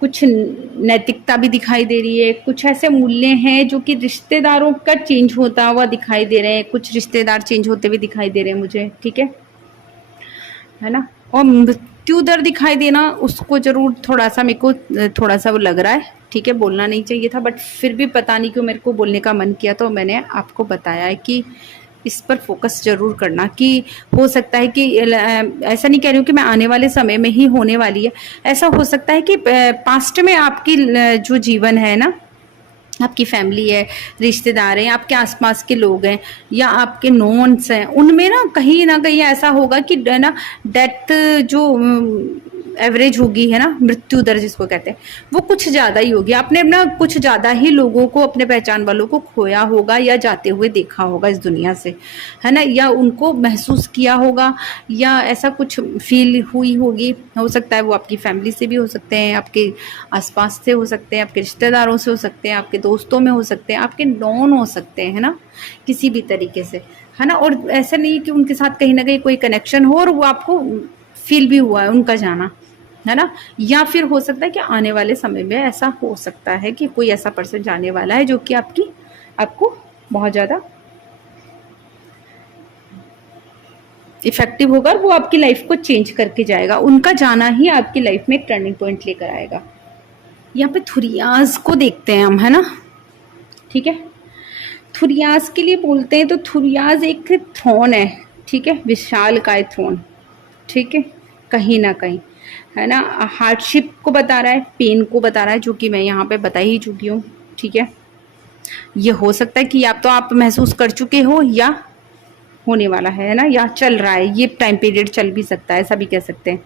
कुछ नैतिकता भी दिखाई दे रही है, कुछ ऐसे मूल्य हैं जो कि रिश्तेदारों का चेंज होता हुआ दिखाई दे रहे हैं, कुछ रिश्तेदार चेंज होते हुए दिखाई दे रहे हैं मुझे, ठीक है ना। और मृत्यु दर दिखाई देना, उसको जरूर थोड़ा सा मेरे को थोड़ा सा वो लग रहा है, ठीक है, बोलना नहीं चाहिए था, बट फिर भी पता नहीं क्यों मेरे को बोलने का मन किया, तो मैंने आपको बताया है कि इस पर फोकस जरूर करना, कि हो सकता है कि ऐसा नहीं कह रही हूँ कि मैं आने वाले समय में ही होने वाली है, ऐसा हो सकता है कि पास्ट में आपकी जो जीवन है ना, आपकी फैमिली है, रिश्तेदार हैं, आपके आसपास के लोग हैं, या आपके नोन्स हैं, उनमें ना कहीं ऐसा होगा कि ना डेथ जो एवरेज होगी, है ना, मृत्यु दर जिसको कहते हैं, वो कुछ ज्यादा ही होगी। आपने अपना कुछ ज्यादा ही लोगों को, अपने पहचान वालों को खोया होगा, या जाते हुए देखा होगा इस दुनिया से, है ना, या उनको महसूस किया होगा, या ऐसा कुछ फील हुई होगी। हो सकता है वो आपकी फैमिली से भी हो सकते हैं, आपके आसपास से हो सकते हैं, आपके रिश्तेदारों से हो सकते हैं, आपके दोस्तों में हो सकते हैं, आपके नॉन हो सकते हैं, है ना, किसी भी तरीके से, है ना। और ऐसा नहीं कि उनके साथ कहीं ना कहीं कोई कनेक्शन हो और वो आपको फील भी हुआ है उनका जाना, है ना। या फिर हो सकता है कि आने वाले समय में ऐसा हो सकता है कि कोई ऐसा पर्सन जाने वाला है जो कि आपको बहुत ज्यादा इफेक्टिव होगा, और वो आपकी लाइफ को चेंज करके जाएगा। उनका जाना ही आपकी लाइफ में एक टर्निंग पॉइंट लेकर आएगा। यहाँ पे थुरियाज को देखते हैं हम, है ना, ठीक है। थुरियाज के लिए बोलते हैं तो थुरियाज एक थ्रोन है, ठीक है, विशाल काय थ्रोन, ठीक है, कहीं ना कहीं, है ना, हार्डशिप को बता रहा है, पेन को बता रहा है, जो कि मैं यहाँ पे बता ही चुकी हूँ, ठीक है। ये हो सकता है कि या तो आप महसूस कर चुके हो, या होने वाला है ना, या चल रहा है, ये टाइम पीरियड चल भी सकता है, ऐसा भी कह सकते हैं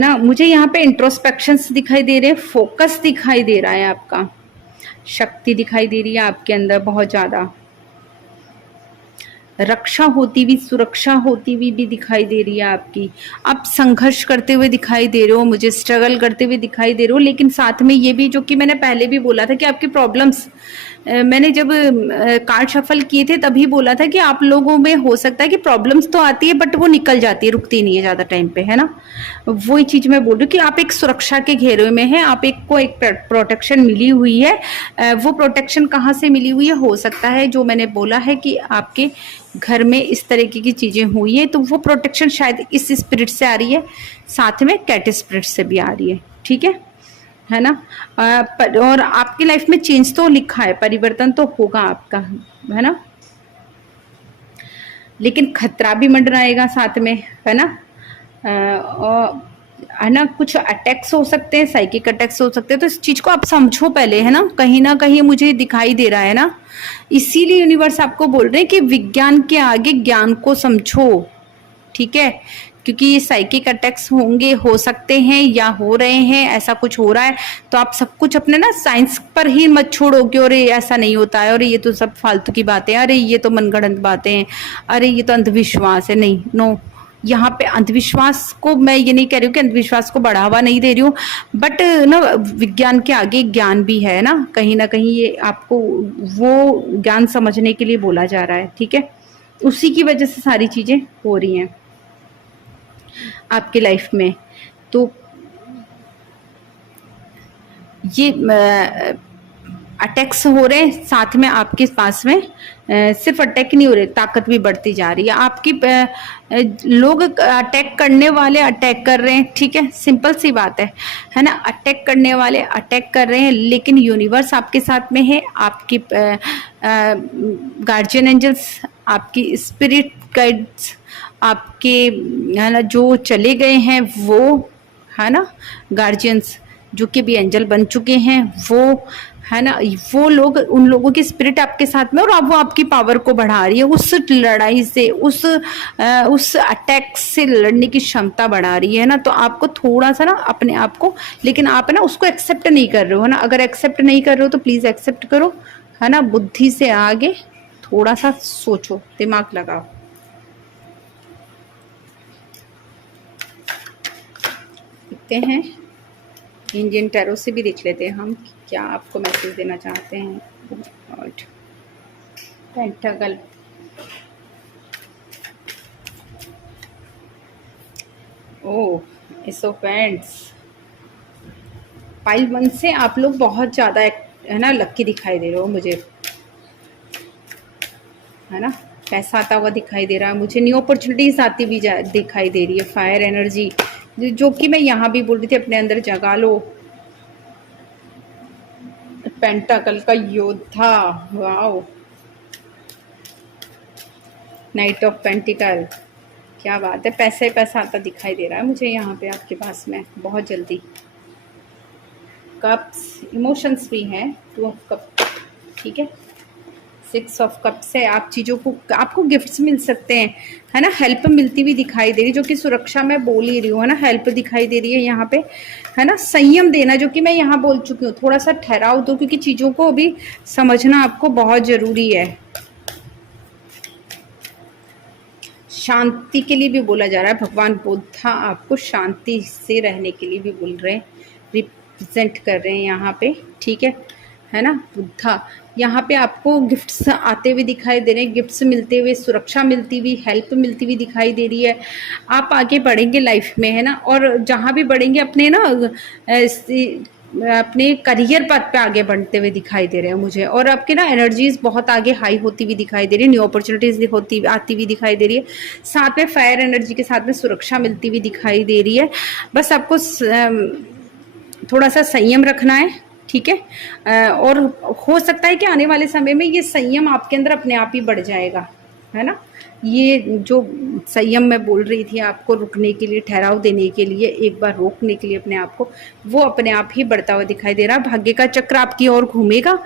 ना। मुझे यहाँ पे इंट्रोस्पेक्शंस दिखाई दे रहे हैं, फोकस दिखाई दे रहा है, आपका शक्ति दिखाई दे रही है आपके अंदर बहुत ज्यादा, रक्षा होती हुई, सुरक्षा होती हुई भी दिखाई दे रही है आपकी। आप संघर्ष करते हुए दिखाई दे रहे हो, मुझे स्ट्रगल करते हुए दिखाई दे रहे हो, लेकिन साथ में ये भी, जो कि मैंने पहले भी बोला था कि आपकी प्रॉब्लम्स, मैंने जब कार्ड शफल किए थे तभी बोला था कि आप लोगों में हो सकता है कि प्रॉब्लम्स तो आती है, बट वो निकल जाती है, रुकती नहीं है ज्यादा टाइम पे, है ना। वही चीज मैं बोल रही हूँ कि आप एक सुरक्षा के घेरे में हैं, आप एक को एक प्रोटेक्शन मिली हुई है। वो प्रोटेक्शन कहाँ से मिली हुई है, हो सकता है जो मैंने बोला है कि आपके घर में इस तरीके की चीजें हुई है, तो वो प्रोटेक्शन शायद इस स्पिरिट से आ रही है, साथ में कैट स्पिरिट से भी आ रही है, ठीक है ना। और आपकी लाइफ में चेंज तो लिखा है, परिवर्तन तो होगा आपका, है ना, लेकिन खतरा भी मंडराएगा साथ में, है ना। और है ना, कुछ अटैक्स हो सकते हैं, साइकिक अटैक्स हो सकते हैं, तो इस चीज को आप समझो पहले, है ना कहीं मुझे दिखाई दे रहा है ना। इसीलिए यूनिवर्स आपको बोल रहे हैं कि विज्ञान के आगे ज्ञान को समझो, ठीक है, क्योंकि ये साइकिक अटैक्स होंगे, हो सकते हैं, या हो रहे हैं, ऐसा कुछ हो रहा है, तो आप सब कुछ अपने ना साइंस पर ही मत छोड़ो कि अरे ऐसा नहीं होता है, अरे ये तो सब फालतू की बातें हैं, अरे ये तो मनगढ़ंत बातें हैं, अरे ये तो अंधविश्वास है। नहीं, नो, यहाँ पे अंधविश्वास को मैं ये नहीं कह रही हूँ कि अंधविश्वास को बढ़ावा नहीं दे रही हूँ, बट ना विज्ञान के आगे ज्ञान भी है ना कहीं ये आपको वो ज्ञान समझने के लिए बोला जा रहा है, ठीक है। उसी की वजह से सारी चीजें हो रही हैं आपकी लाइफ में। तो ये अटैक्स हो रहे हैं, साथ में आपके पास में सिर्फ अटैक नहीं हो रहे, ताकत भी बढ़ती जा रही है आपकी। लोग अटैक करने वाले अटैक कर रहे हैं, ठीक है, सिंपल सी बात है ना। अटैक करने वाले अटैक कर रहे हैं, लेकिन यूनिवर्स आपके साथ में है, आपकी गार्जियन एंजल्स, आपकी स्पिरिट गाइड्स, आपके है ना जो चले गए हैं वो, है ना, गार्जियंस जो कि भी एंजल बन चुके हैं वो, है ना, वो लोग, उन लोगों की स्पिरिट आपके साथ में, और अब वो आपकी पावर को बढ़ा रही है, उस लड़ाई से, उस अटैक से लड़ने की क्षमता बढ़ा रही है ना। तो आपको थोड़ा सा ना अपने आप को, लेकिन आप है ना उसको एक्सेप्ट नहीं कर रहे हो, है ना। अगर एक्सेप्ट नहीं कर रहे हो तो प्लीज एक्सेप्ट करो, है ना, बुद्धि से आगे थोड़ा सा सोचो, दिमाग लगाओ। देखते हैं इंडियन टैरो से भी देख लेते हैं हम क्या आपको मैसेज देना चाहते हैं। God, pentacle, oh ace of pents. Pile 1 से आप लोग बहुत ज़्यादा है ना लक्की दिखाई दे रहे हो मुझे, है ना। पैसा आता हुआ दिखाई दे रहा है मुझे, न्यू अपॉर्चुनिटीज आती भी दिखाई दे रही है। फायर एनर्जी जो कि मैं यहाँ भी बोल रही थी, अपने अंदर जगा लो। पेंटाकल का योद्धा, वाओ। नाइट ऑफ पेंटिकल, क्या बात है, पैसा ही पैसा आता दिखाई दे रहा है मुझे यहाँ पे आपके पास में बहुत जल्दी। कप्स, इमोशंस भी हैं, 2 ऑफ कप, ठीक है। 6 ऑफ कप्स है, आप चीज़ों को, आपको गिफ्ट्स मिल सकते हैं, है ना। हेल्प मिलती हुई दिखाई दे रही, जो कि सुरक्षा मैं बोल ही रही हूँ, है ना। हेल्प दिखाई दे रही है यहाँ पे, है ना। संयम देना, जो कि मैं यहाँ बोल चुकी हूँ, थोड़ा सा ठहराव दो, क्योंकि चीज़ों को अभी समझना आपको बहुत ज़रूरी है। शांति के लिए भी बोला जा रहा है, भगवान बुद्धा आपको शांति से रहने के लिए भी बोल रहे हैं, रिप्रेजेंट कर रहे हैं यहाँ पे, ठीक है ना। बुद्धा यहाँ पे आपको गिफ्ट्स आते हुए दिखाई दे रहे हैं, गिफ्ट्स मिलते हुए, सुरक्षा मिलती हुई, हेल्प मिलती हुई दिखाई दे रही है। आप आगे बढ़ेंगे लाइफ में, है ना, और जहाँ भी बढ़ेंगे अपने ना अपने करियर पथ पे आगे बढ़ते हुए दिखाई दे रहे हैं मुझे, और आपके ना एनर्जीज बहुत आगे हाई होती हुई दिखाई दे रही है, न्यू अपॉर्चुनिटीज होती आती हुई दिखाई दे रही है। साथ में फायर एनर्जी के साथ में सुरक्षा मिलती हुई दिखाई दे रही है। बस आपको थोड़ा सा संयम रखना है, ठीक है। और हो सकता है कि आने वाले समय में ये संयम आपके अंदर अपने आप ही बढ़ जाएगा, है ना। ये जो संयम मैं बोल रही थी आपको, रुकने के लिए, ठहराव देने के लिए, एक बार रोकने के लिए अपने आप को, वो अपने आप ही बढ़ता हुआ दिखाई दे रहा है। भाग्य का चक्र आपकी ओर घूमेगा,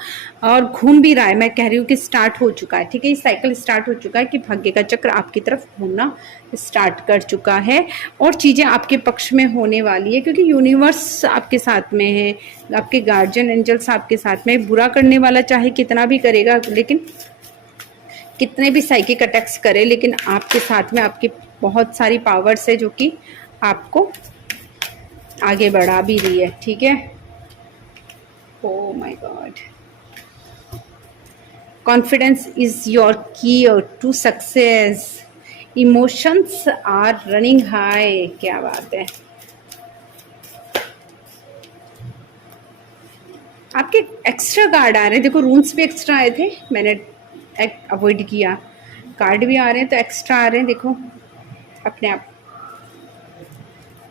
और घूम भी रहा है, मैं कह रही हूँ कि स्टार्ट हो चुका है, ठीक है। ये साइकिल स्टार्ट हो चुका है कि भाग्य का चक्र आपकी तरफ घूमना स्टार्ट कर चुका है, और चीज़ें आपके पक्ष में होने वाली है, क्योंकि यूनिवर्स आपके साथ में है, आपके गार्जियन एंजल्स आपके साथ में। बुरा करने वाला चाहे कितना भी करेगा, लेकिन कितने भी साइकिक अटैक्स करे, लेकिन आपके साथ में आपकी बहुत सारी पावर्स है, जो कि आपको आगे बढ़ा भी रही है, ठीक है। Oh my god, confidence is your key to success, emotions are running high, क्या बात है। आपके एक्स्ट्रा कार्ड आ रहे हैं, देखो रून्स भी एक्स्ट्रा आए थे, मैंने अवॉइड किया। कार्ड भी आ रहे हैं तो एक्स्ट्रा आ रहे हैं, देखो अपने आप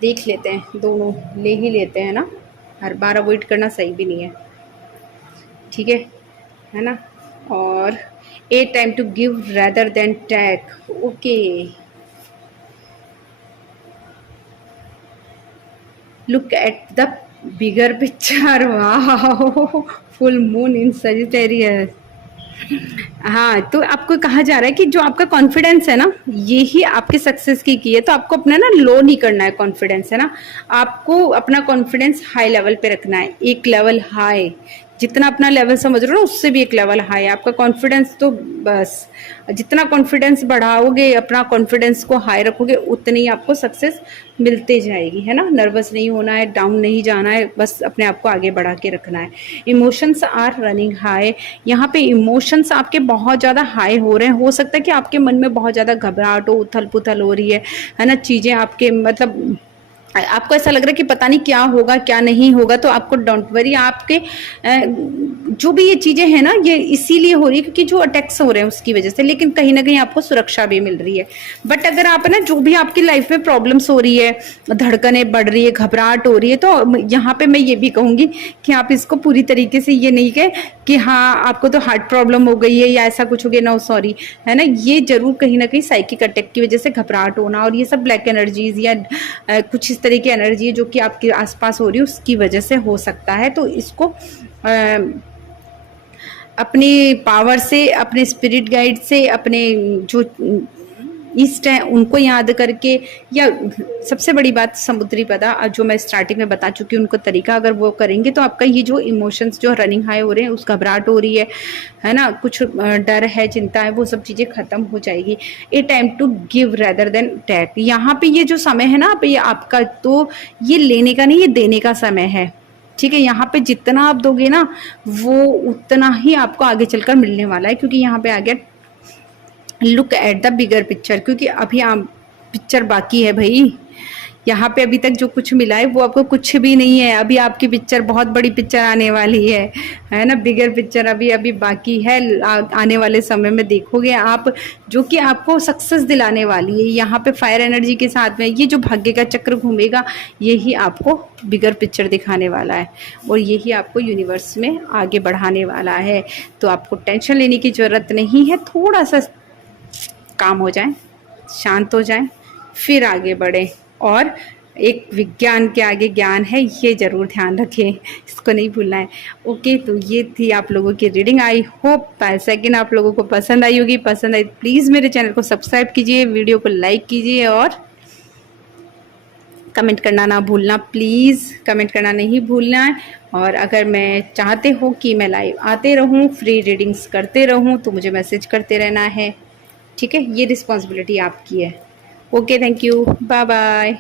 देख लेते हैं, दोनों ले ही लेते हैं ना, हर बार अवॉइड करना सही भी नहीं है, ठीक है ना। और a time to give rather than take, okay. Look at the bigger picture, वाह, फुल मून इन सजिटेरियस। हाँ, तो आपको कहा जा रहा है कि जो आपका कॉन्फिडेंस है ना, ये ही आपके सक्सेस की है। तो आपको अपना ना लो नहीं करना है कॉन्फिडेंस, है ना। आपको अपना कॉन्फिडेंस हाई लेवल पे रखना है, एक लेवल हाई, जितना अपना लेवल समझ रहे हो ना, उससे भी एक लेवल हाई है आपका कॉन्फिडेंस। तो बस जितना कॉन्फिडेंस बढ़ाओगे, अपना कॉन्फिडेंस को हाई रखोगे, उतनी आपको सक्सेस मिलते जाएगी, है ना। नर्वस नहीं होना है, डाउन नहीं जाना है, बस अपने आप को आगे बढ़ा के रखना है। इमोशंस आर रनिंग हाई, यहाँ पे इमोशंस आपके बहुत ज़्यादा हाई हो रहे हैं। हो सकता है कि आपके मन में बहुत ज़्यादा घबराहट हो, उथल पुथल हो रही है ना। चीज़ें आपके मतलब आपको ऐसा लग रहा है कि पता नहीं क्या होगा क्या नहीं होगा, तो आपको डोंट वरी, आपके जो भी ये चीज़ें हैं ना, ये इसीलिए हो रही है क्योंकि जो अटैक्स हो रहे हैं उसकी वजह से, लेकिन कहीं ना कहीं आपको सुरक्षा भी मिल रही है। बट अगर आप ना, जो भी आपकी लाइफ में प्रॉब्लम्स हो रही है, धड़कनें बढ़ रही है, घबराहट हो रही है, तो यहाँ पे मैं ये भी कहूंगी कि आप इसको पूरी तरीके से ये नहीं कहे कि हाँ आपको तो हार्ट प्रॉब्लम हो गई है या ऐसा कुछ हो गया, नो सॉरी, है ना। ये जरूर कहीं ना कहीं साइकिक अटैक की वजह से घबराहट होना और ये सब ब्लैक एनर्जीज या कुछ इस तरह की एनर्जी है जो कि आपके आसपास हो रही है, उसकी वजह से हो सकता है। तो इसको अपनी पावर से, अपने स्पिरिट गाइड से, अपने जो ईस्ट है उनको याद करके, या सबसे बड़ी बात समुद्री पदा, जो मैं स्टार्टिंग में बता चुकी हूँ उनको तरीका, अगर वो करेंगे तो आपका ये जो इमोशंस जो रनिंग हाई हो रहे हैं, उस घबराहट हो रही है ना, कुछ डर है, चिंता है, वो सब चीज़ें खत्म हो जाएगी। A time to give rather than take. यहाँ पे ये जो समय है ना, ये आपका तो ये लेने का नहीं, ये देने का समय है, ठीक है। यहाँ पे जितना आप दोगे ना, वो उतना ही आपको आगे चलकर मिलने वाला है, क्योंकि यहाँ पे आ गया look at the bigger picture, क्योंकि अभी आप पिक्चर बाकी है भाई। यहाँ पे अभी तक जो कुछ मिला है वो आपको कुछ भी नहीं है, अभी आपकी पिक्चर, बहुत बड़ी पिक्चर आने वाली है ना। बिगर पिक्चर अभी अभी बाकी है, आने वाले समय में देखोगे आप, जो कि आपको सक्सेस दिलाने वाली है। यहाँ पे फायर एनर्जी के साथ में ये जो भाग्य का चक्र घूमेगा, यही आपको बिगर पिक्चर दिखाने वाला है और यही आपको यूनिवर्स में आगे बढ़ाने वाला है। तो आपको टेंशन लेने की ज़रूरत नहीं है, थोड़ा सा काम हो जाए, शांत हो जाए, फिर आगे बढ़े। और एक विज्ञान के आगे ज्ञान है, ये ज़रूर ध्यान रखें, इसको नहीं भूलना है। ओके, तो ये थी आप लोगों की रीडिंग। आई होप सेकंड आप लोगों को पसंद आई होगी। पसंद आई प्लीज़ मेरे चैनल को सब्सक्राइब कीजिए, वीडियो को लाइक कीजिए और कमेंट करना ना भूलना, प्लीज़ कमेंट करना नहीं भूलना है। और अगर मैं चाहते हो कि मैं लाइव आते रहूं, फ्री रीडिंग्स करते रहूं, तो मुझे मैसेज करते रहना है, ठीक है। ये रिस्पॉन्सिबिलिटी आपकी है। Okay, thank you, bye bye.